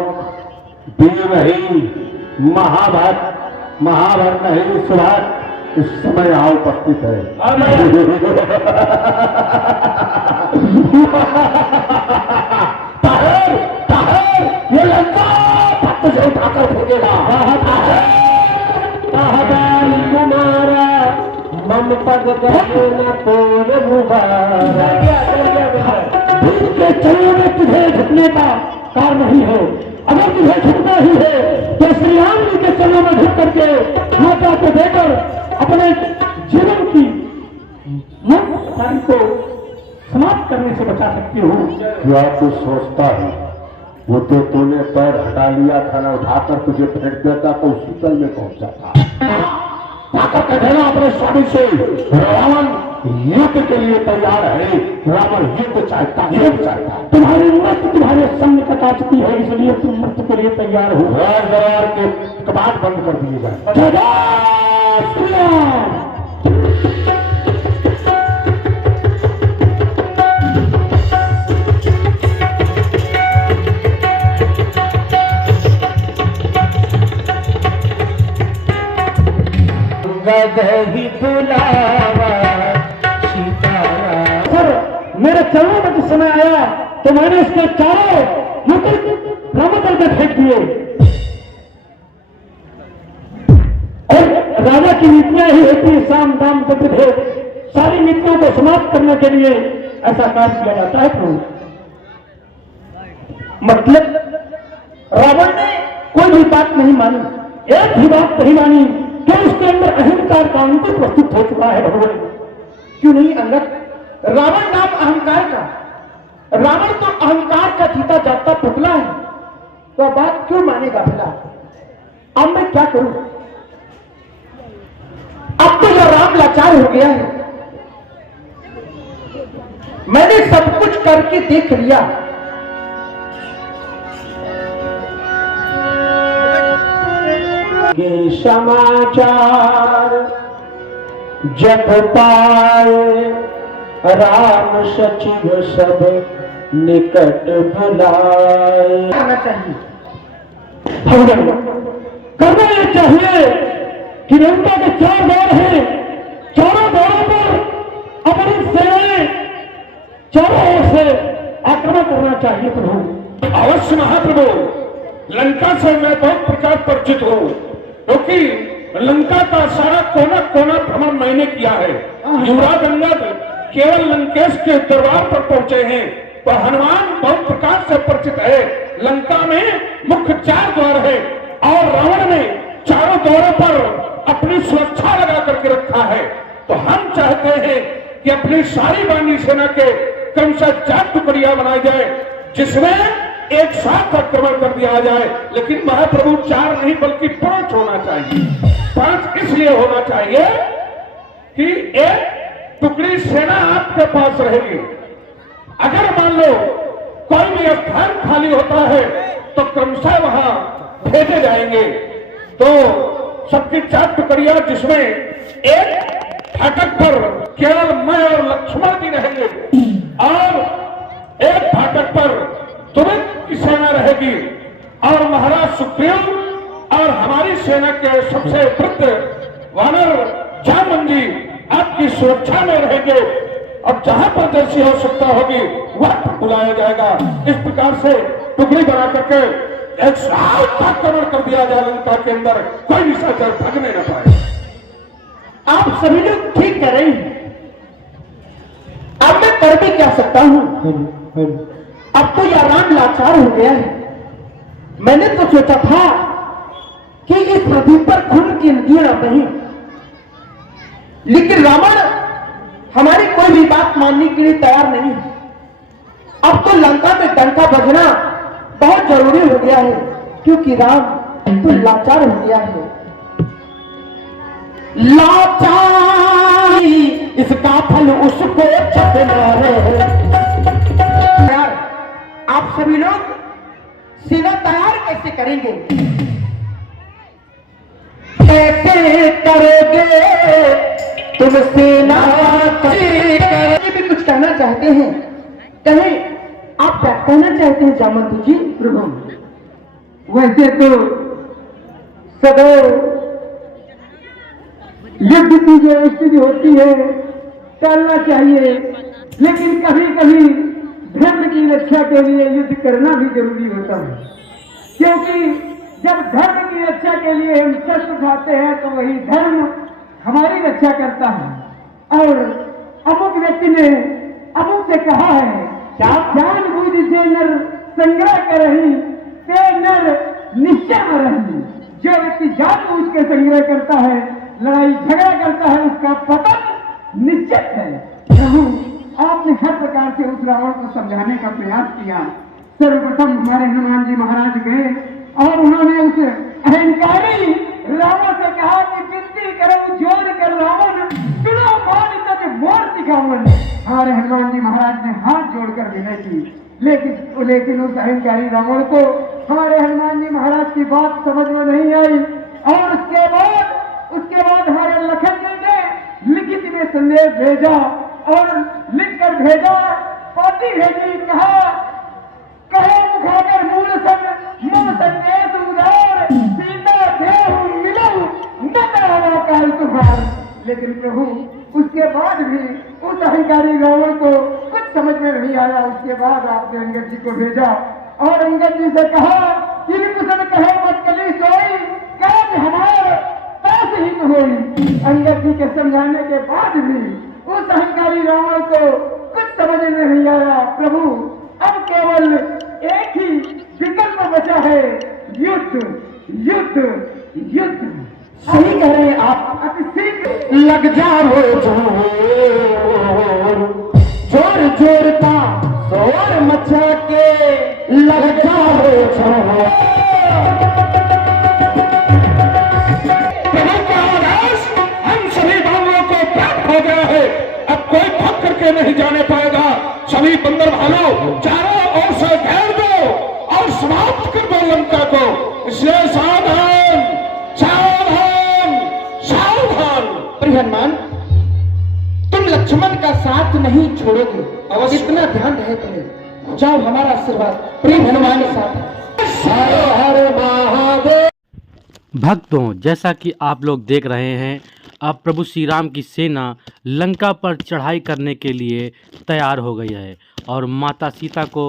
वीर नहीं महाभारत नहीं सुभाष इस समय आ उपस्थित है। ताहिर, ताहिर, ये लंका पत्थर से उठाकर फेंकेगा। कुमारा मम पद गए न तोर मुबारा। के चरणों में तुझे झुकने का कारण नहीं है। अगर तुझे झुकना ही है तो श्री राम जी के चरणों में झुक करके माता को देकर अपने जीवन की को समाप्त करने से बचा सकती हो। क्या तू सोचता है वो तो तूने पैर हटा लिया था ना, उठाकर तुझे फेंक देता तो शीतल में पहुंच जाता। जाकर कह देना अपने स्वामी से रावण युद्ध के लिए तैयार है। रावण युद्ध चाहता है। तुम्हारी मृत्यु तुम्हारे सन्निकट आ चुकी है, इसलिए तुम मृत्यु के लिए तैयार हो। राज दरबार के कपाट बंद कर दिए जाए। गदही बुलावा सीताराम। सर मेरे चरणों में जिस समय आया तो मैंने उसके चारों रामदल में फेंक दिए और राजा की नीतियां ही होती है साम दाम दंड भेद। सारी नीतियों को समाप्त करने के लिए ऐसा काम किया जाता है। प्रभु मतलब रावण ने कोई भी बात नहीं मानी, एक भी बात नहीं मानी कि उसके अंदर अहंकार का अंकुर प्रस्तुत हो चुका है। भगवान क्यों नहीं अंगत? रावण नाम अहंकार का, रावण तो अहंकार का जीता जागता पुतला है, तो बात क्यों मानेगा भला? अब मैं क्या करूं? अब तो यह राम लाचार हो गया है। मैंने सब कुछ करके देख लिया, समाचार जब पाए राम सचिव सब निकट बुलाए। करना चाहिए, करना ये चाहिए कि लंका के 4 द्वार हैं, चारों द्वारों पर अपनी सेनाएं चारों ओर से आक्रमण करना चाहिए प्रभु। अवश्य महाप्रभु, लंका से मैं बहुत प्रकार परिचित हूँ, क्योंकि लंका का सारा कोना कोना भ्रमण मैंने किया है। युवराज अंगद केवल लंकेश के दरबार पर पहुंचे हैं, तो हनुमान बहुत प्रकार से परिचित है। लंका में मुख्य 4 द्वार है और रावण ने चारों द्वारों पर अपनी सुरक्षा लगा करके रखा है। तो हम चाहते हैं कि अपनी सारी बानी सेना के कम से 4 टुकड़ियां बनाई जाए, जिसमें एक साथ आक्रमण कर दिया जाए। लेकिन महाप्रभु 4 नहीं बल्कि 5 होना चाहिए। 5 इसलिए होना चाहिए कि एक टुकड़ी सेना आपके पास रहेगी। अगर मान लो कोई भी स्थान खाली होता है तो क्रमशः वहां भेजे जाएंगे। तो सबकी 4 टुकड़ियां, जिसमें एक फाटक पर केवल मैं और लक्ष्मण जी रहेंगे और एक फाटक पर तुरंत की सेना रहेगी और महाराज सुग्रीव और हमारी सेना के सबसे वृद्ध वानर जामन जी आपकी सुरक्षा में रहेंगे और जहां पर जैसी आवश्यकता होगी वह बुलाया जाएगा। इस प्रकार से टुकड़ी बना करके एक साथ आक्रमण कर दिया जाए लंका के अंदर, कोई निशाचर भागने न पाए। आप सभी लोग ठीक कर रहे हैं। अब मैं कर भी क्या सकता हूं? अब तो यह राम लाचार हो गया है। मैंने तो सोचा था कि इस पृथ्वी पर खून की नदियां नहीं, लेकिन रावण हमारी कोई भी बात मानने के लिए तैयार नहीं है। अब तो लंका में डंका बजना बहुत जरूरी हो गया है, क्योंकि राम तो लाचार हो गया है। लाचारी इसका फल उसको चखना है। यार, आप सभी लोग सेना तैयार कैसे करेंगे? कैसे करोगे तुम सेना? भी कुछ कहना चाहते हैं, कहें। आप क्या कहना चाहते हैं जामवंत जी? प्रभु, वैसे तो सदैव युद्ध की जो स्थिति होती है टालना चाहिए, लेकिन कभी कभी धर्म की रक्षा के लिए युद्ध करना भी जरूरी होता है, क्योंकि जब धर्म की रक्षा के लिए हम शस्त्र उठाते हैं तो वही धर्म हमारी रक्षा करता है। और अमुक व्यक्ति ने अमुक से कहा है, जान बूझ से नर संग्रह कर रही ते नर निश्चय मरही। जो व्यक्ति जान बूझ के संग्रह करता है, लड़ाई झगड़ा करता है, उसका पतन निश्चित है। प्रभु, आपने हर प्रकार से उस रावण को समझाने का प्रयास किया। सर्वप्रथम हमारे हनुमान जी महाराज गए और उन्होंने उस अहंकारी रावण से कहा कि विनती करो जोर कर रावण, सुनो मान तक मोर सिखावन। हमारे हनुमान जी महाराज ने हाथ जोड़कर विनय की, लेकिन उस अहंकारी रावण को हमारे हनुमान जी महाराज की बात समझ में नहीं आई। और उसके बाद हमारे लखन जी ने लिखित में संदेश भेजा और लिखकर भेजा, पाती भेजी, कहे मुखागर मूल संदेश उदार, सीता देहु मिलऊ न करावा काल तुहार। लेकिन प्रभु, उसके बाद भी उस अहंकारी रावण को कुछ समझ में नहीं आया। उसके बाद आपने अंगद जी को भेजा और अंगद जी से कहा, कुशन कहे मत कली सोई, काज हमारे पास ही न होई। अंगद जी के समझाने के बाद भी उस अहंकारी रावण को कुछ समझ में नहीं आया। प्रभु, अब केवल एक ही विकल्प बचा है, युद्ध युद्ध युद्ध। सही कह रहे हैं आप। लग जाओ जोर जोर का शोर मचा के, लग जाओ हम सभी भाइयों को प्राप्त हो गया है। अब कोई भाग करके नहीं जाने पाएगा। सभी बंदर भाइयों चारों ओर से घेर दो और समाप्त कर दो लंका को। इसलिए सावधान सावधान। प्रिय हनुमान, तुम लक्ष्मण का साथ नहीं छोड़ोगे, और इतना ध्यान रहे तुम्हें। जाओ, हमारा आशीर्वाद प्रिय हनुमान के साथ। हर महादेव। भक्तों, जैसा कि आप लोग देख रहे हैं, अब प्रभु श्री राम की सेना लंका पर चढ़ाई करने के लिए तैयार हो गई है और माता सीता को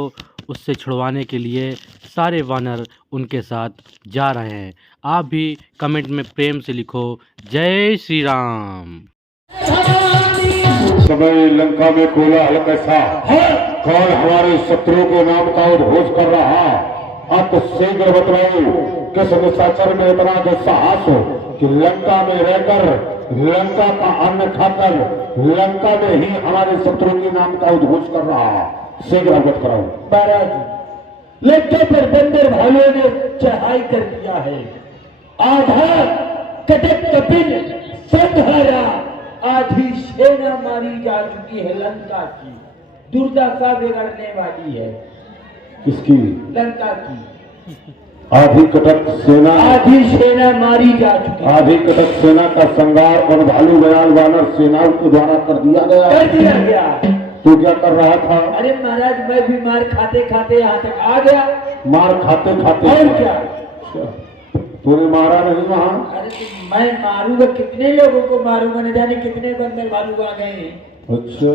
उससे छुड़वाने के लिए सारे वानर उनके साथ जा रहे हैं। आप भी कमेंट में प्रेम से लिखो, जय श्री राम। समय लंका में कोलाहल कैसा, कौन हमारे शत्रु के नाम का उद्घोष कर रहा, अब तो शीघ्र बतलाओ किस निशाचर में इतना दुस्साहस हो कि लंका में रहकर, लंका का अन्न खाकर, लंका में ही हमारे शत्रु के नाम का उद्घोष कर रहा। शीघ्र अवगत कराओ। महाराज, लंका पर बंदर भाइयों ने चढ़ाई कर दिया है। आधा कटक कपिल संहारा, आधी सेना मारी जा चुकी है लंका की। दुर्दशा बिगड़ने वाली है किसकी? लंका की। आधी कटक सेना, आधी सेना मारी जा चुकी है। आधी कटक सेना का संगार और भालू बयाल वानर सेनाओं के द्वारा कर दिया गया। तू क्या कर रहा था? अरे महाराज, मैं भी मार खाते खाते यहाँ तक आ गया। मार खाते खाते? और क्या, तूने मारा नहीं वहाँ? अरे तो मैं मारूंगा, कितने लोगों को मारूंगा, न जाने कितने बंदर भालू आ गए हैं। अच्छा,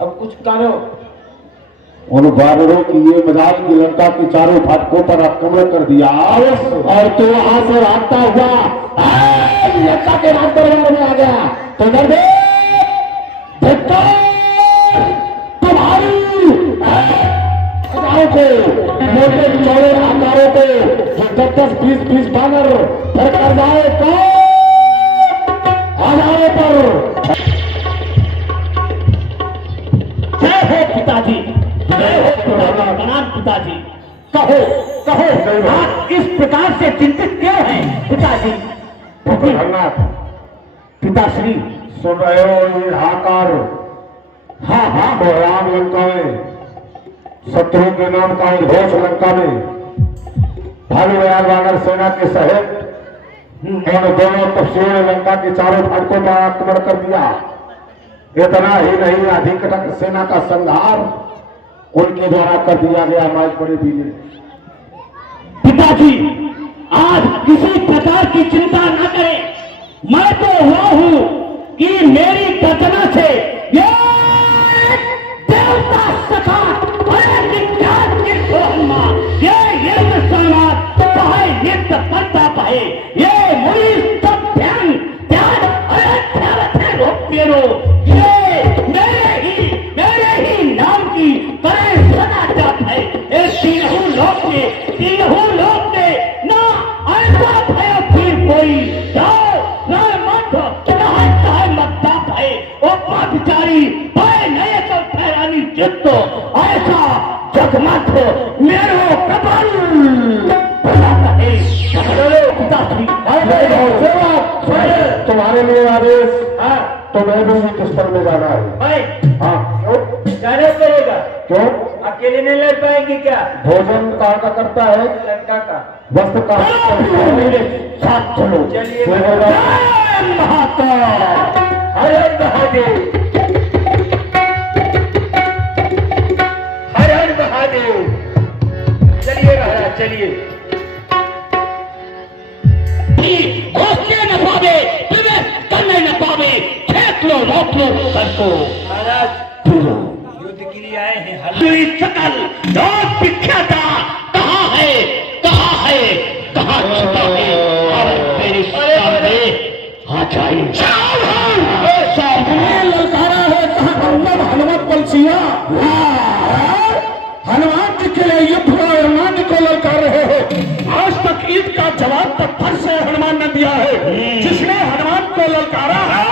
अब कुछ करो। उन वानरों की ये मजाल की लंका के चारों फाटकों पर आक्रमण कर दिया और तू वहां से भागता हुआ लंका के राज दरबार में आ गया। तो दर्दे तुम्हारी मोटे चौड़े आकारों को 10-20 बानर फिर कर जाए तो आधारे पर। जय हो पिताजी, प्रणाम पिताजी। कहो कहो, आप इस प्रकार से चिंतित क्यों हैं पिताजी? पिताश्री सुन रहे हो ये हाकार? हाँ हाँ, राम लंका में शत्रु के नाम का उद्घोष लंका में भालू बयाल वानर सेना के सहित उन दोनों तपस्वियों ने लंका के चारों फाटकों पर आक्रमण कर दिया। इतना ही नहीं, आधी कटक सेना का संहार उनके द्वारा कर दिया गया। माइक बड़े पीले। पिताजी, आज किसी प्रकार की चिंता न करें। मैं तो हुआ हूं कि मेरी गर्जना से ये देवता सखा, अरे नित्यात निर्भोहन्मा, ये समाज चाहे नित्य पंताप है, ये मुनि सब ध्यान ध्यान, अरे ध्यान रोकते रहो। ये मेरे ही नाम की बड़े सदा जात है। ये तीनों लोग ने ना ऐसा भय फिर कोई जाओ ना मत चाहे मतदात है वो पापचारी भय नहीं तो फैरानी चित्तो ऐसा जगमत मेरो कपाल बनाता है। तुम्हारे लिए आदेश, तो मैं भी किस पर में जाना है? हाँ, क्यों जाना पड़ेगा? क्यों? अकेले नहीं लड़ पाएंगे क्या? भोजन कहाँ का करता है? लंका का। वस्त्र कहाँ? मेरे साथ चलो। चलिए। महात्मा हर महादेव, हर महादेव। चलिए महाराज, चलिए। भोजन न पावे, प्रवेश करने न पावे, खेत लो रोक लो सबको। महाराज, युद्ध के लिए आए हैं। हल्दी सकल लोग विख्याता कहाँ है, कहाँ है, कहाँ छिपा है? और मेरी सामने आ जाइए। सामने ललकारा है कहाँ? हनुमत बलसिया हनुमान जी के लिए युद्ध को हनुमान जी को ललकार रहे हो। आज तक ईद का जवाब पत्थर से हनुमान ने दिया है। जिसने हनुमान को ललकारा है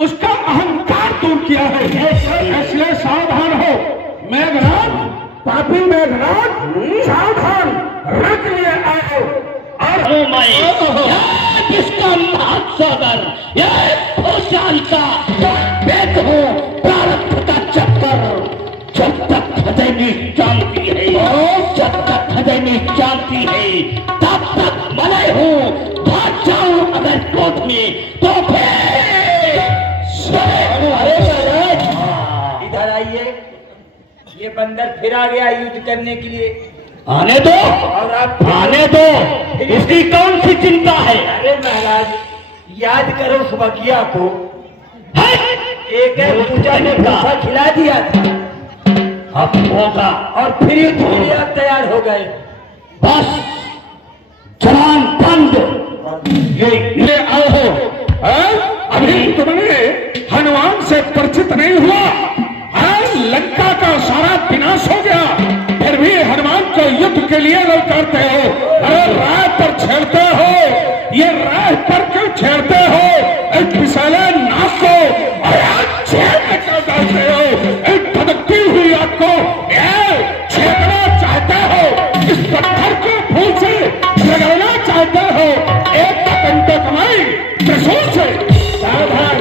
उसका अहंकार दूर किया है। इसलिए सावधान हो मेघनाथ, पापी मेघनाथ, सावधान रख लिए आए। और जिसका महासागर यह भूषाल का वेद हो, प्रारब्ध का चक्कर जब तक हृदय में जानती है, जब तक हृदय में जानती है, तब तक मलय हो। भाग जाऊं अगर क्रोध में तो फिर ये बंदर फिर आ गया युद्ध करने के लिए। आने दो, और आप आने दो, इसकी कौन सी चिंता है? अरे महाराज, याद करो सुबकिया को, एक पूजा ने भूसा खिला दिया था, अब होगा। और फिर युद्ध के लिए आप तैयार हो गए। बस जवान बंद, ये आओ हो, अभी तुमने हनुमान से परिचित नहीं हुआ? लंका का सारा विनाश हो गया, फिर भी हनुमान को युद्ध के लिए ललकारते हो। अरे राह पर छेड़ते हो, ये राह पर क्यों छेड़ते हो? एक विशाले नाक को छेद कर डालते हो, एक धधकती हुई आग को छेदना चाहते हो, इस पत्थर को फूल से लगाना चाहते हो, एक घंटे कमाई त्रिशूल से। सावधान,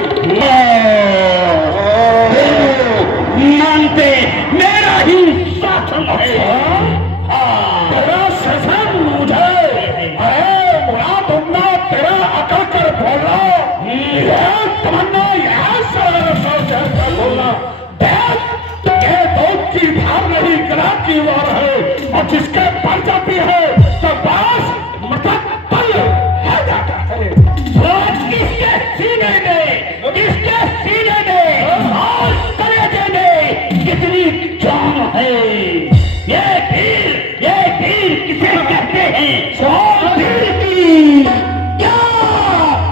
मानते मेरा ही शासन है। तेरा शासन मुझे, अरे मुरा तुमने तेरा अकल कर बोला, यह तमन्ना यह सर बोला, ये दो की धार नहीं कला की वार है, और जिसके पड़ जाती है तो बस मतलब पल है जाता है। किसके सीने में, किसके सीने में और कलेजे में कितनी जान है? ये वीर किसे कहते हैं? सौ वीर की क्या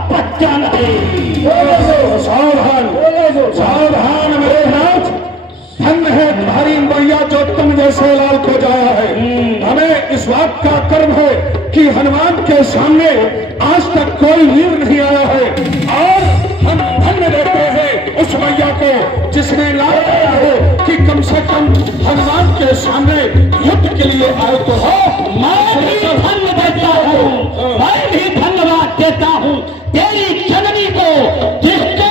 पहचान है? सावधान, सावधान मेरे नाथ, धन्य है तुम्हारी मैया जो तुम जैसे लाल को जाया है। हमें इस बात का कर्म है कि हनुमान के सामने आज तक कोई वीर नहीं आया है, और हम धन्य देते हैं उस मैया को जिसने लाल किया है कि कम से कम हनुमान के सामने युद्ध के लिए आए तो हो। मैं भी धन्य देता हूँ, मैं भी धन्यवाद देता हूँ तेरी जननी को, जिसके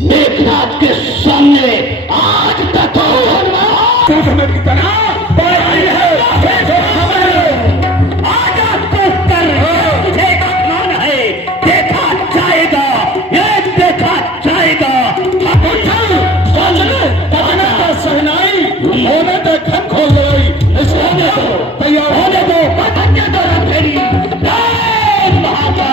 मेघनाथ के सामने आज तक हनुमान कितना बड़ाई है। आजाद को कर तुझे अपमान है, देखा जाएगा, ये देखा जाएगा। सहनाई होने दे, खन खोल गई, तैयार होने दो। फेरी महाका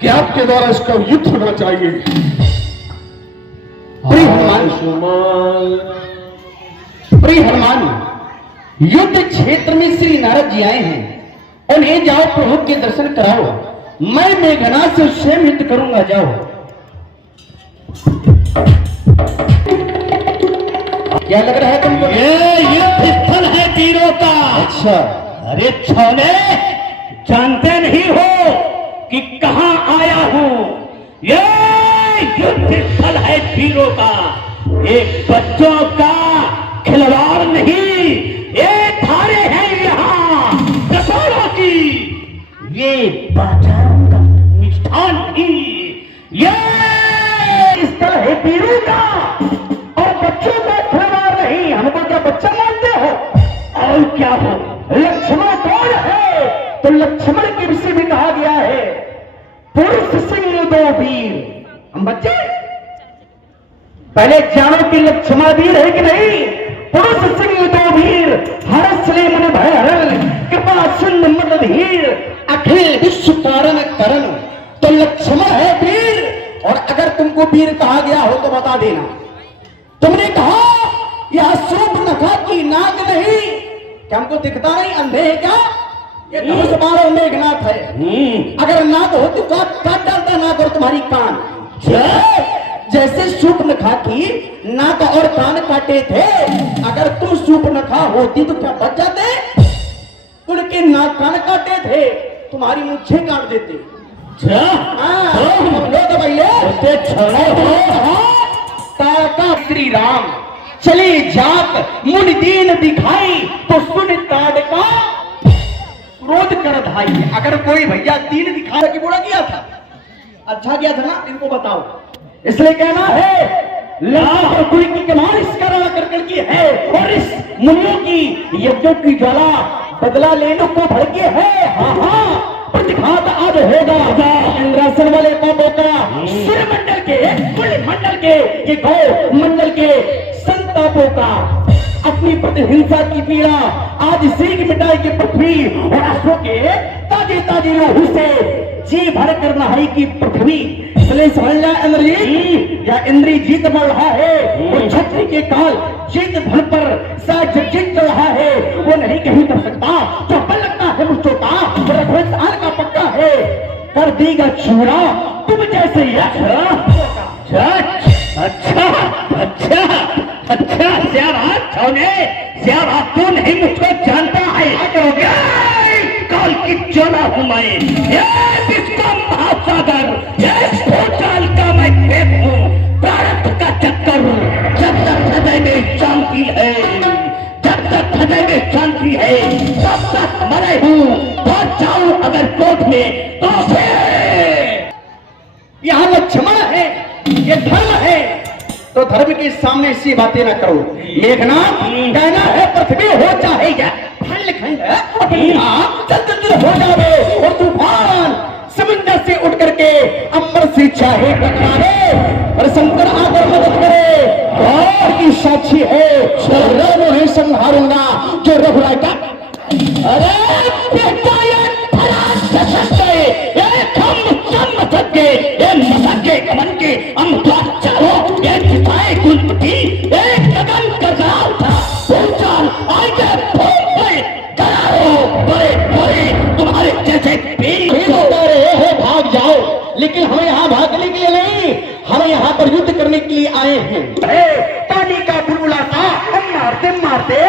कि आपके द्वारा इसका युद्ध होना चाहिए। प्रिय हनुमान, युद्ध क्षेत्र में श्री नारद जी आए हैं, उन्हें जाओ प्रभु के दर्शन कराओ, मैं मेघनाथ से स्वयं युद्ध करूंगा, जाओ। क्या लग रहा है तुमको? ये युद्ध स्थल है वीरों का। अच्छा, अरे छोले, जानते नहीं हो कि कहां आया हूं? ये युद्ध स्थल है वीरों का, एक बच्चों का खिलवाड़ नहीं। ये धारे हैं यहाँ कसारों की, ये बाजारों का मिष्ठान ही। ये स्थल है वीरों का, और बच्चों का खिलवाड़ नहीं। हमको क्या बच्चा मानते हो? और क्या हो? लक्ष्मण कौन है? तो लक्ष्मण के विषय में कहा गया है, पुरुष सिंह दो वीर। हम बच्चे पहले जानो कि लक्ष्मण वीर है कि नहीं? पुरुष सिंह दो वीर, हर्ष ले मन भय हरण, कृपा सिंह मद धीर, अखिल विश्व कारण करण। तो लक्ष्मण है वीर, और अगर तुमको वीर कहा गया हो तो बता देना। तुमने कहा यह शूर्पणखा की नाक नहीं, क्या हमको दिखता नहीं, अंधे है क्या? ये धनुष बाण मेघनाथ है। अगर नाक होती तो आप काट डालता नाक और तुम्हारी कान। जैसे शूर्पणखा की नाक और कान काटे थे, अगर तुम शूर्पणखा होती तो क्या बच जाते? उनके नाक कान काटे थे, तुम्हारी मूछे काट देते। श्री राम चले जात मुनि दीन दिखाई, तो सुन ताड़ का क्रोध कर धाई। अगर कोई भैया दीन दिखा कि बुरा किया था, अच्छा किया था ना, इनको बताओ। इसलिए कहना है लाभ और कुल की कमाल इस करा कर की है, और इस मुनियों की यज्ञों की ज्वाला बदला लेने को भड़के है। हाँ हाँ, प्रतिघात आज होगा इंद्रासन वाले पापों का, सूर्य मंडल के, कुल मंडल के, ये गौ मंडल के संतापों का। अपनी प्रतिहिंसा की पीड़ा आज सीख मिटाएगी पृथ्वी, और अश्वों के ताजे ताजे लहू से जी भर कर नहाई की पृथ्वी। इसलिए समझ लिया इंद्रजीत, या इंद्री जीत बढ़ रहा है, और छत्री के काल जीत धन पर जीत चल रहा है, वो नहीं कहीं कर सकता। जो बल लगता है मुझको का, रघुवंश का पक्का है, कर देगा छूड़ा तुम जैसे यश। अच्छा अच्छा अच्छा, श्यारा तू नहीं मुझको जानता है, काल की चोला हूं मैं, ये विश्व महासागर, ये भूचाल का मैं खेत हूं, प्रारब्ध का चक्कर। जब तक हृदय में शांति है, जब तक हृदय में शांति है, तब तक मरे हूं। पहुंच जाऊं अगर कोर्ट में तो फिर यहाँ लक्ष्मण है, ये धर्म है, तो धर्म के सामने ऐसी बातें ना करो। मेघनाथ कहना है पृथ्वी हो चाहे या खंड चल हो जावे, और तूफान समंदर से उठ करके अंबर से चाहे टकरावे, और शंकर आकर मदद करे, और की साक्षी है नहीं संहारूंगा जो रघुराय का। अरे बेटा ये कमन के हम चारों एक दिखाए कुलपति, एक लगन कर रहा था, भूचाल आगे बड़े बड़े तुम्हारे जैसे हो भाग जाओ, लेकिन हमें यहाँ भागने के लिए नहीं, हमें यहाँ पर युद्ध करने के लिए आए हैं। पानी का बुलबुलाता हम मारते मारते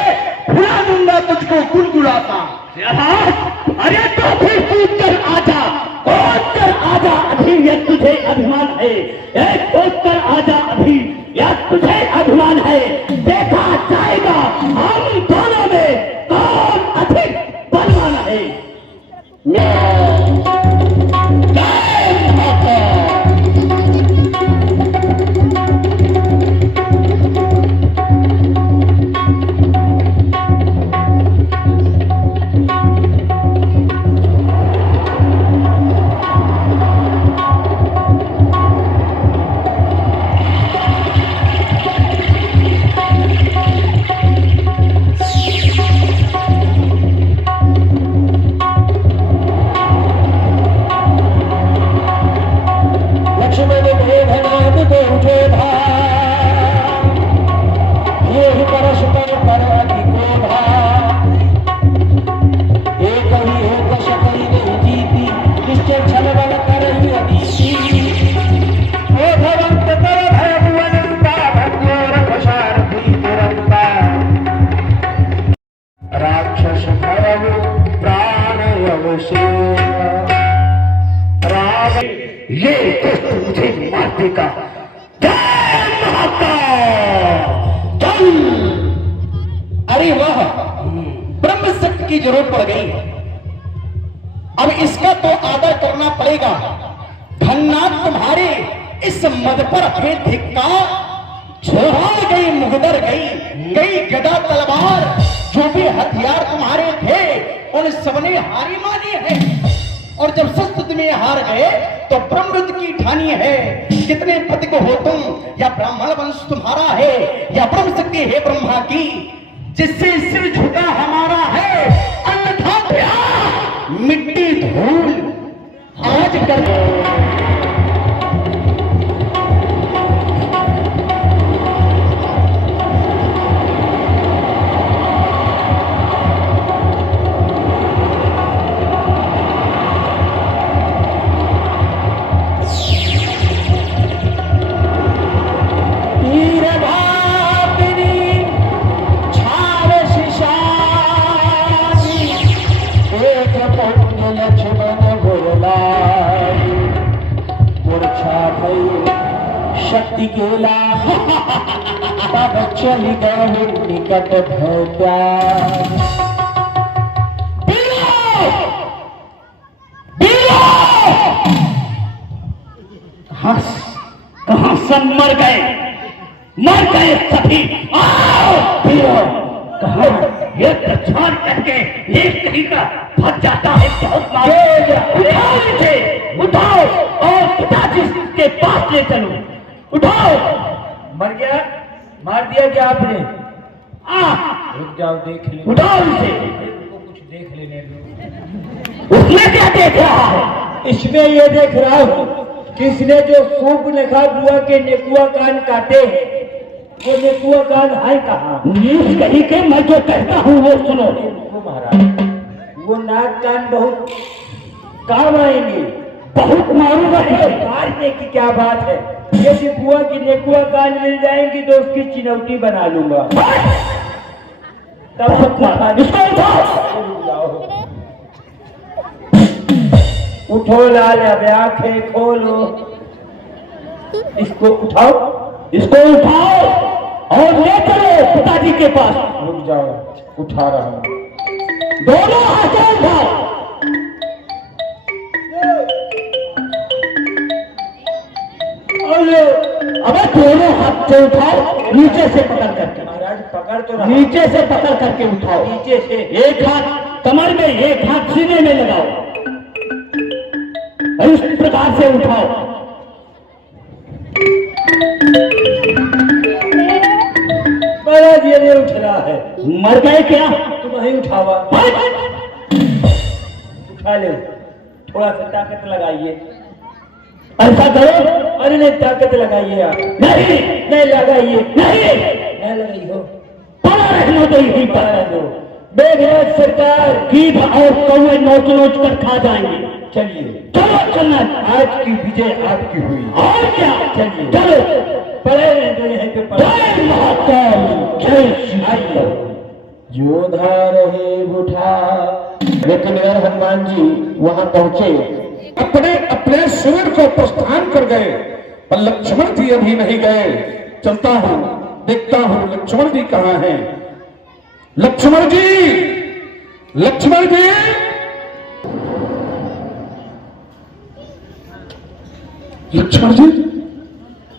भुला दूंगा तुझको गुलगुलाता। अरे तो फिर कूद कर आजा, कूद कर आजा अभी, यह तुझे अभिमान है, कूद कर आजा अभी, यह तुझे अभिमान है। देखा जाएगा हम दोनों में कौन अधिक बलवान है। ये तो मुझे मार देगा। अरे वाह, ब्रह्म शक्ति की जरूरत पड़ गई। अब इसका तो आदर करना पड़ेगा। धन्नाथ तुम्हारे इस मद पर हमें धिक्का, छोड़ गई मुगदर गई गदा तलवार, जो भी हथियार तुम्हारे थे उन सबने हारी मानी है। और जब शस्त्र में हार गए तो ब्रह्मरुद्र की ठानी है। कितने पति को हो तुम, या ब्राह्मण वंश तुम्हारा है, या ब्रह्म शक्ति है ब्रह्मा की, जिससे सिर झुका हमारा है, अन्यथा मिट्टी धूल आज कर। शक्ति गेला तब चल गए निकट भोप्या कहां सब मर गए सभी। आओ कहा एक छान करके एक कहीं का भाग जाता है बहुत उठाओ इसे, उठाओ और पिताजी के पास ले चलो। उठाओ। मर गया, मार दिया क्या आपने? रुक जाओ देख ले। उठाओ इसे। कुछ देख लेने दो। उसमें क्या देख रहा है? इसमें ये देख रहा हूँ किसने जो सूप नेखा बुआ के नेकुआ कान काटे वो नेकुआ कान है कहाँ? न्यूज कहीं के मैं जो कहता हूँ वो सुनो। महाराज वो नाक कान बहुत काम आएंगे, बहुत मारूंगा। मारने की क्या बात है? यदि बुआ की नेकुआ कान मिल जाएंगी तो उसकी चिनौटी बना लूंगा। तब इसको उठाओ। उठो लाल, अब आंखें खोलो। इसको उठाओ, इसको उठाओ और ले चलो पिताजी के पास। रुक जाओ, उठा रहा हूं। दोनों हाथों उठाओ। अबे दोनों हाथ से उठाओ, नीचे से पकड़ करके। महाराज पकड़ तो रहा। नीचे से पकड़ करके उठाओ। नीचे से। एक हाथ कमर में, एक हाथ सीने में लगाओ। इस प्रकार से उठाओ। महाराज ये नहीं उठ रहा है। मर गए क्या? तुम ही उठावा। उठा ले, थोड़ा सा ताकत लगाइए। ऐसा करो। अरे नहीं, ताकत लगाइए आप। नहीं नहीं लगाइए। नहीं लगाई हो। पड़ा रहने दो यहीं पर। बेघराज सरकार कीट और कौवे नोच नोच कर खा जाएंगे। चलिए, चलो चलना। आज की विजय आपकी हुई। और क्या? चलिए चलो। पड़े रहते यहीं पे पड़े। जय महाकाल, जय श्री। योधा रहे उठा। लेकिन यार हनुमान जी वहां पहुंचे, अपने अपने शिविर को प्रस्थान कर गए, पर लक्ष्मण जी अभी नहीं गए। चलता हूं, देखता हूं लक्ष्मण जी कहां हैं। लक्ष्मण जी, लक्ष्मण जी, लक्ष्मण जी,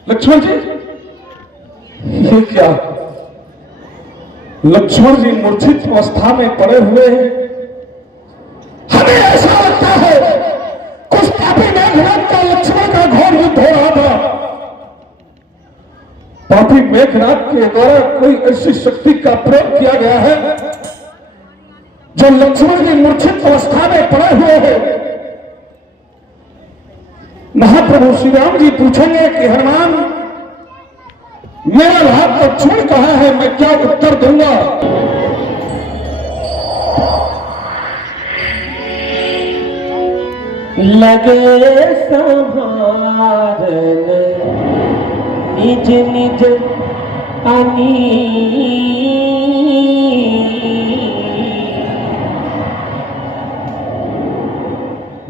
लक्ष्मण जी, ये क्या? लक्ष्मण जी मूर्छित अवस्था में पड़े हुए हैं। हमें ऐसा लगता है कुछ पापी मेघनाथ का लक्ष्मण का घोर युद्ध हो रहा था। पापी मेघनाथ के द्वारा कोई ऐसी शक्ति का प्रयोग किया गया है जो लक्ष्मण जी मूर्छित अवस्था में पड़े हुए हैं। महाप्रभु श्री राम जी पूछेंगे कि हनुमान, मेरा भाग लक्ष्मण कहाँ है, मैं क्या उत्तर दूंगा? लगे संहारन निज निज अनी,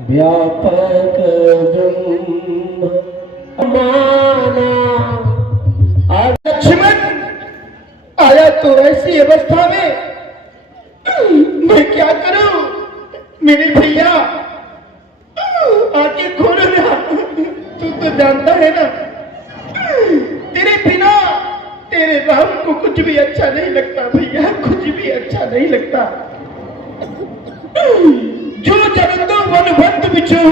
व्यापक ब्रह्म माना। लक्ष्मण आया तो ऐसी अवस्था में मैं क्या करूं? मेरे भैया आके खोलो ना। तू तो जानता है ना, तेरे बिना तेरे राम को कुछ भी अच्छा नहीं लगता भैया, कुछ भी अच्छा नहीं लगता। जो जगतो वन बंद बिछो,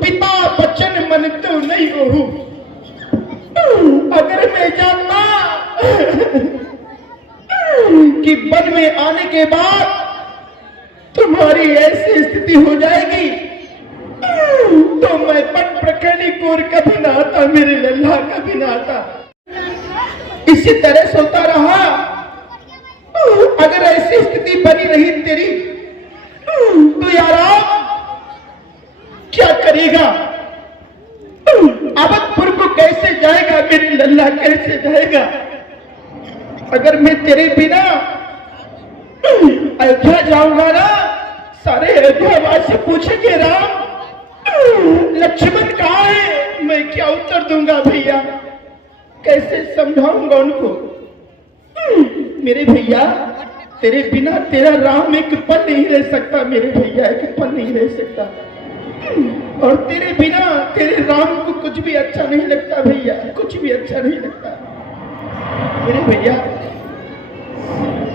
पिता बचन मन तो नहीं ओहू। अगर मैं जानता कि वन में आने के बाद तुम्हारी ऐसी स्थिति हो जाएगी तो मैं पट प्रकरणी कोर कभी ना आता, मेरे लल्ला कभी ना आता। इसी तरह सोता रहा। अगर ऐसी स्थिति बनी रही तेरी तो यार क्या करेगा? अवधपुर को कैसे जाएगा मेरे लल्ला, कैसे जाएगा? अगर मैं तेरे बिना अयोध्या जाऊंगा ना, सारे अयोध्या वासी पूछेंगे राम लक्ष्मण कहाँ है? मैं क्या उत्तर दूंगा भैया, कैसे समझाऊंगा उनको। मेरे भैया तेरे बिना तेरा राम एक पल नहीं रह सकता, मेरे भैया एक पल नहीं रह सकता, और तेरे बिना तेरे राम को कुछ भी अच्छा नहीं लगता भैया, कुछ भी अच्छा नहीं लगता मेरे भैया।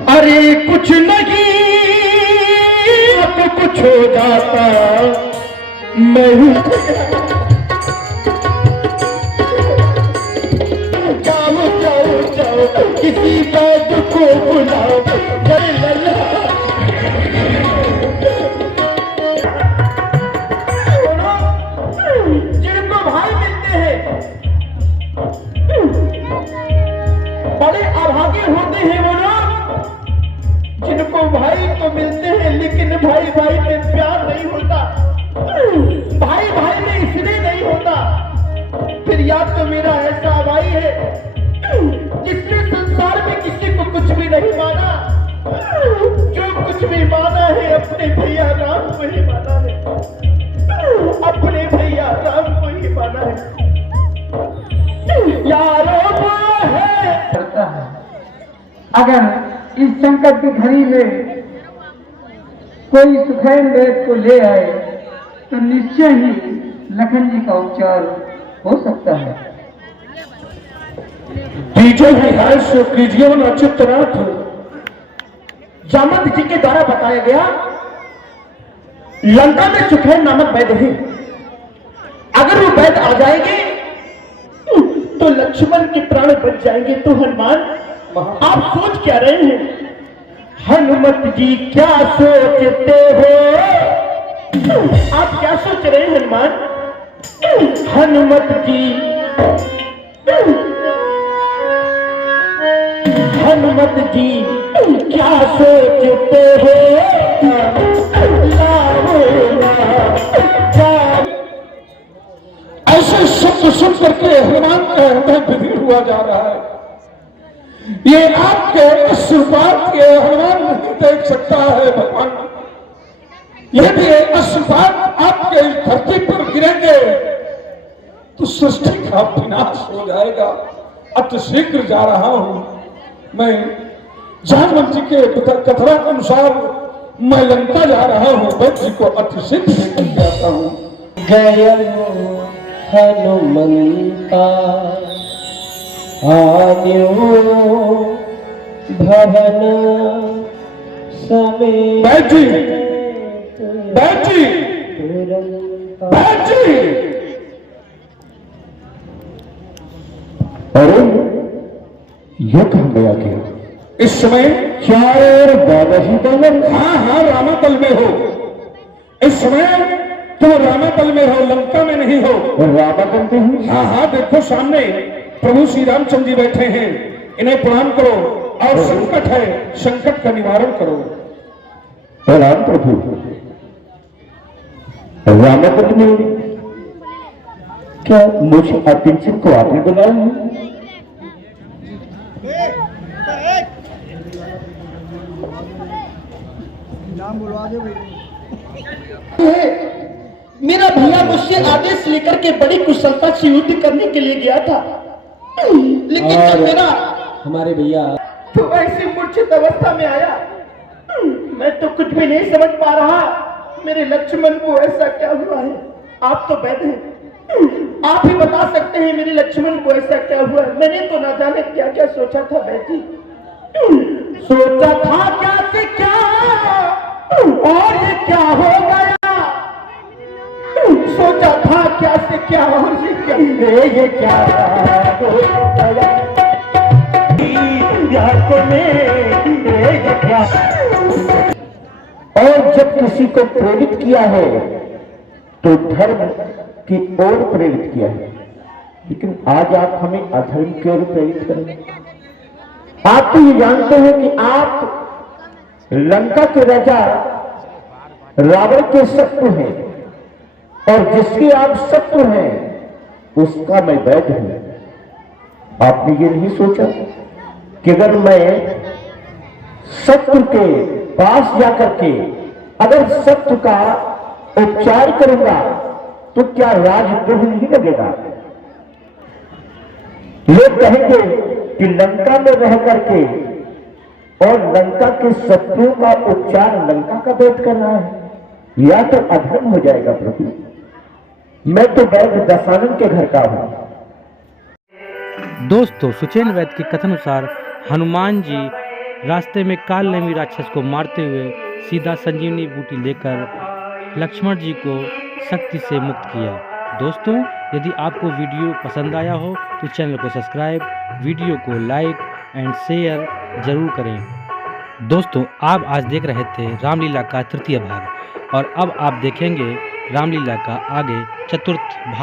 अरे कुछ नहीं तो कुछ हो जाता, मैं हूं जाओ जाओ जाओ किसी बात को बुलाओ, जय लल्ला। जिनको भाई मिलते हैं बड़े अभागे होते हैं वो लोग, जिनको भाई तो मिलते हैं लेकिन भाई भाई में प्यार नहीं होता, भाई भाई में इसलिए नहीं होता। फिर याद तो मेरा ऐसा भाई है जिसने संसार में किसी को कुछ भी नहीं माना, जो कुछ भी माना है अपने भैया राम को ही माना है, अपने भैया राम को ही माना है। यारो वो है करता है। अगर इस संकट की घड़ी में कोई सुखैन वेद को ले आए तो निश्चय ही लखन जी का उपचार हो सकता है। बीजो विहार से कीजिए न चित्तनाथ, जामवंत जी के द्वारा बताया गया लंका में सुखैन नामक वैद्य है, अगर वो वैद्य आ जाएंगे तो लक्ष्मण के प्राण बच जाएंगे। तो हनुमान आप सोच क्या रहे हैं? हनुमत जी क्या सोचते हो? आप क्या सोच रहे हैं हनुमान? हनुमत जी क्या सोचते हो? ऐसे शब्द सुन करके हनुमान का हृदय विधीर हुआ जा रहा है। ये आपके अश्रुपात के हनुमान नहीं देख सकता है भगवान। यदि अश्रुपात आपके इस धरती पर गिरेंगे तो सृष्टि का विनाश हो जाएगा। अति शीघ्र जा रहा हूं मैं, जामवंत जी के कथन अनुसार मैं लंका जा रहा हूं, वैद्य जी को अति शीघ्र लेकर के आता हूं। हनुमंता आन्यो भवन समेत बैठी बैठी बैठी। अरे ये कहां गया क्या? इस समय चार बादही दल, हाँ रामातल में हो। इस समय तुम रामातल में हो, लंका में नहीं हो। रामातल में हो? हाँ देखो सामने प्रभु श्री रामचंद्र जी बैठे हैं, इन्हें प्रणाम करो और संकट है, संकट का निवारण करो। प्रणाम प्रभु। रामातल में क्या मुझे अकिंचित को आपने बुलाया है? मेरा भैया मुझसे आदेश लेकर के बड़ी कुशलता से युद्ध करने के लिए गया था, लेकिन जब मेरा हमारे भैया तो ऐसी मूर्छित अवस्था में आया, मैं तो कुछ भी नहीं समझ पा रहा। मेरे लक्ष्मण को ऐसा क्या हुआ है? आप तो वैद्य हैं, आप ही बता सकते हैं मेरे लक्ष्मण को ऐसा क्या हुआ है। मैंने तो ना जाने क्या क्या सोचा था वैद्य, सोचा था क्या से क्या और ये क्या हो गया, सोचा था क्या से क्या और ये क्या हो गया। और जब किसी को प्रेरित किया है तो धर्म की ओर प्रेरित किया है, लेकिन आज आप हमें अधर्म की ओर प्रेरित करेंगे। आप तो ये जानते हैं कि आप लंका के राजा रावण के शत्रु हैं, और जिसके आप शत्रु हैं उसका मैं वैद्य हूं। आपने ये नहीं सोचा कि अगर मैं शत्रु के पास जाकर के अगर शत्रु का उपचार करूंगा तो क्या राजद्रोह नहीं लगेगा? लोग कहेंगे कि लंका में रह करके और लंका के शत्रुओं का उपचार लंका का वैद्य कर रहा है, या तो अधर्म हो जाएगा प्रभु। मैं तो वैद्य दशानन के घर का हूं। दोस्तों, सुचेन वैद्य के कथन अनुसार हनुमान जी रास्ते में काल नेमी राक्षस को मारते हुए सीधा संजीवनी बूटी लेकर लक्ष्मण जी को शक्ति से मुक्त किया। दोस्तों, यदि आपको वीडियो पसंद आया हो तो चैनल को सब्सक्राइब, वीडियो को लाइक एंड शेयर जरूर करें। दोस्तों, आप आज देख रहे थे रामलीला का तृतीय भाग और अब आप देखेंगे रामलीला का आगे चतुर्थ भाग।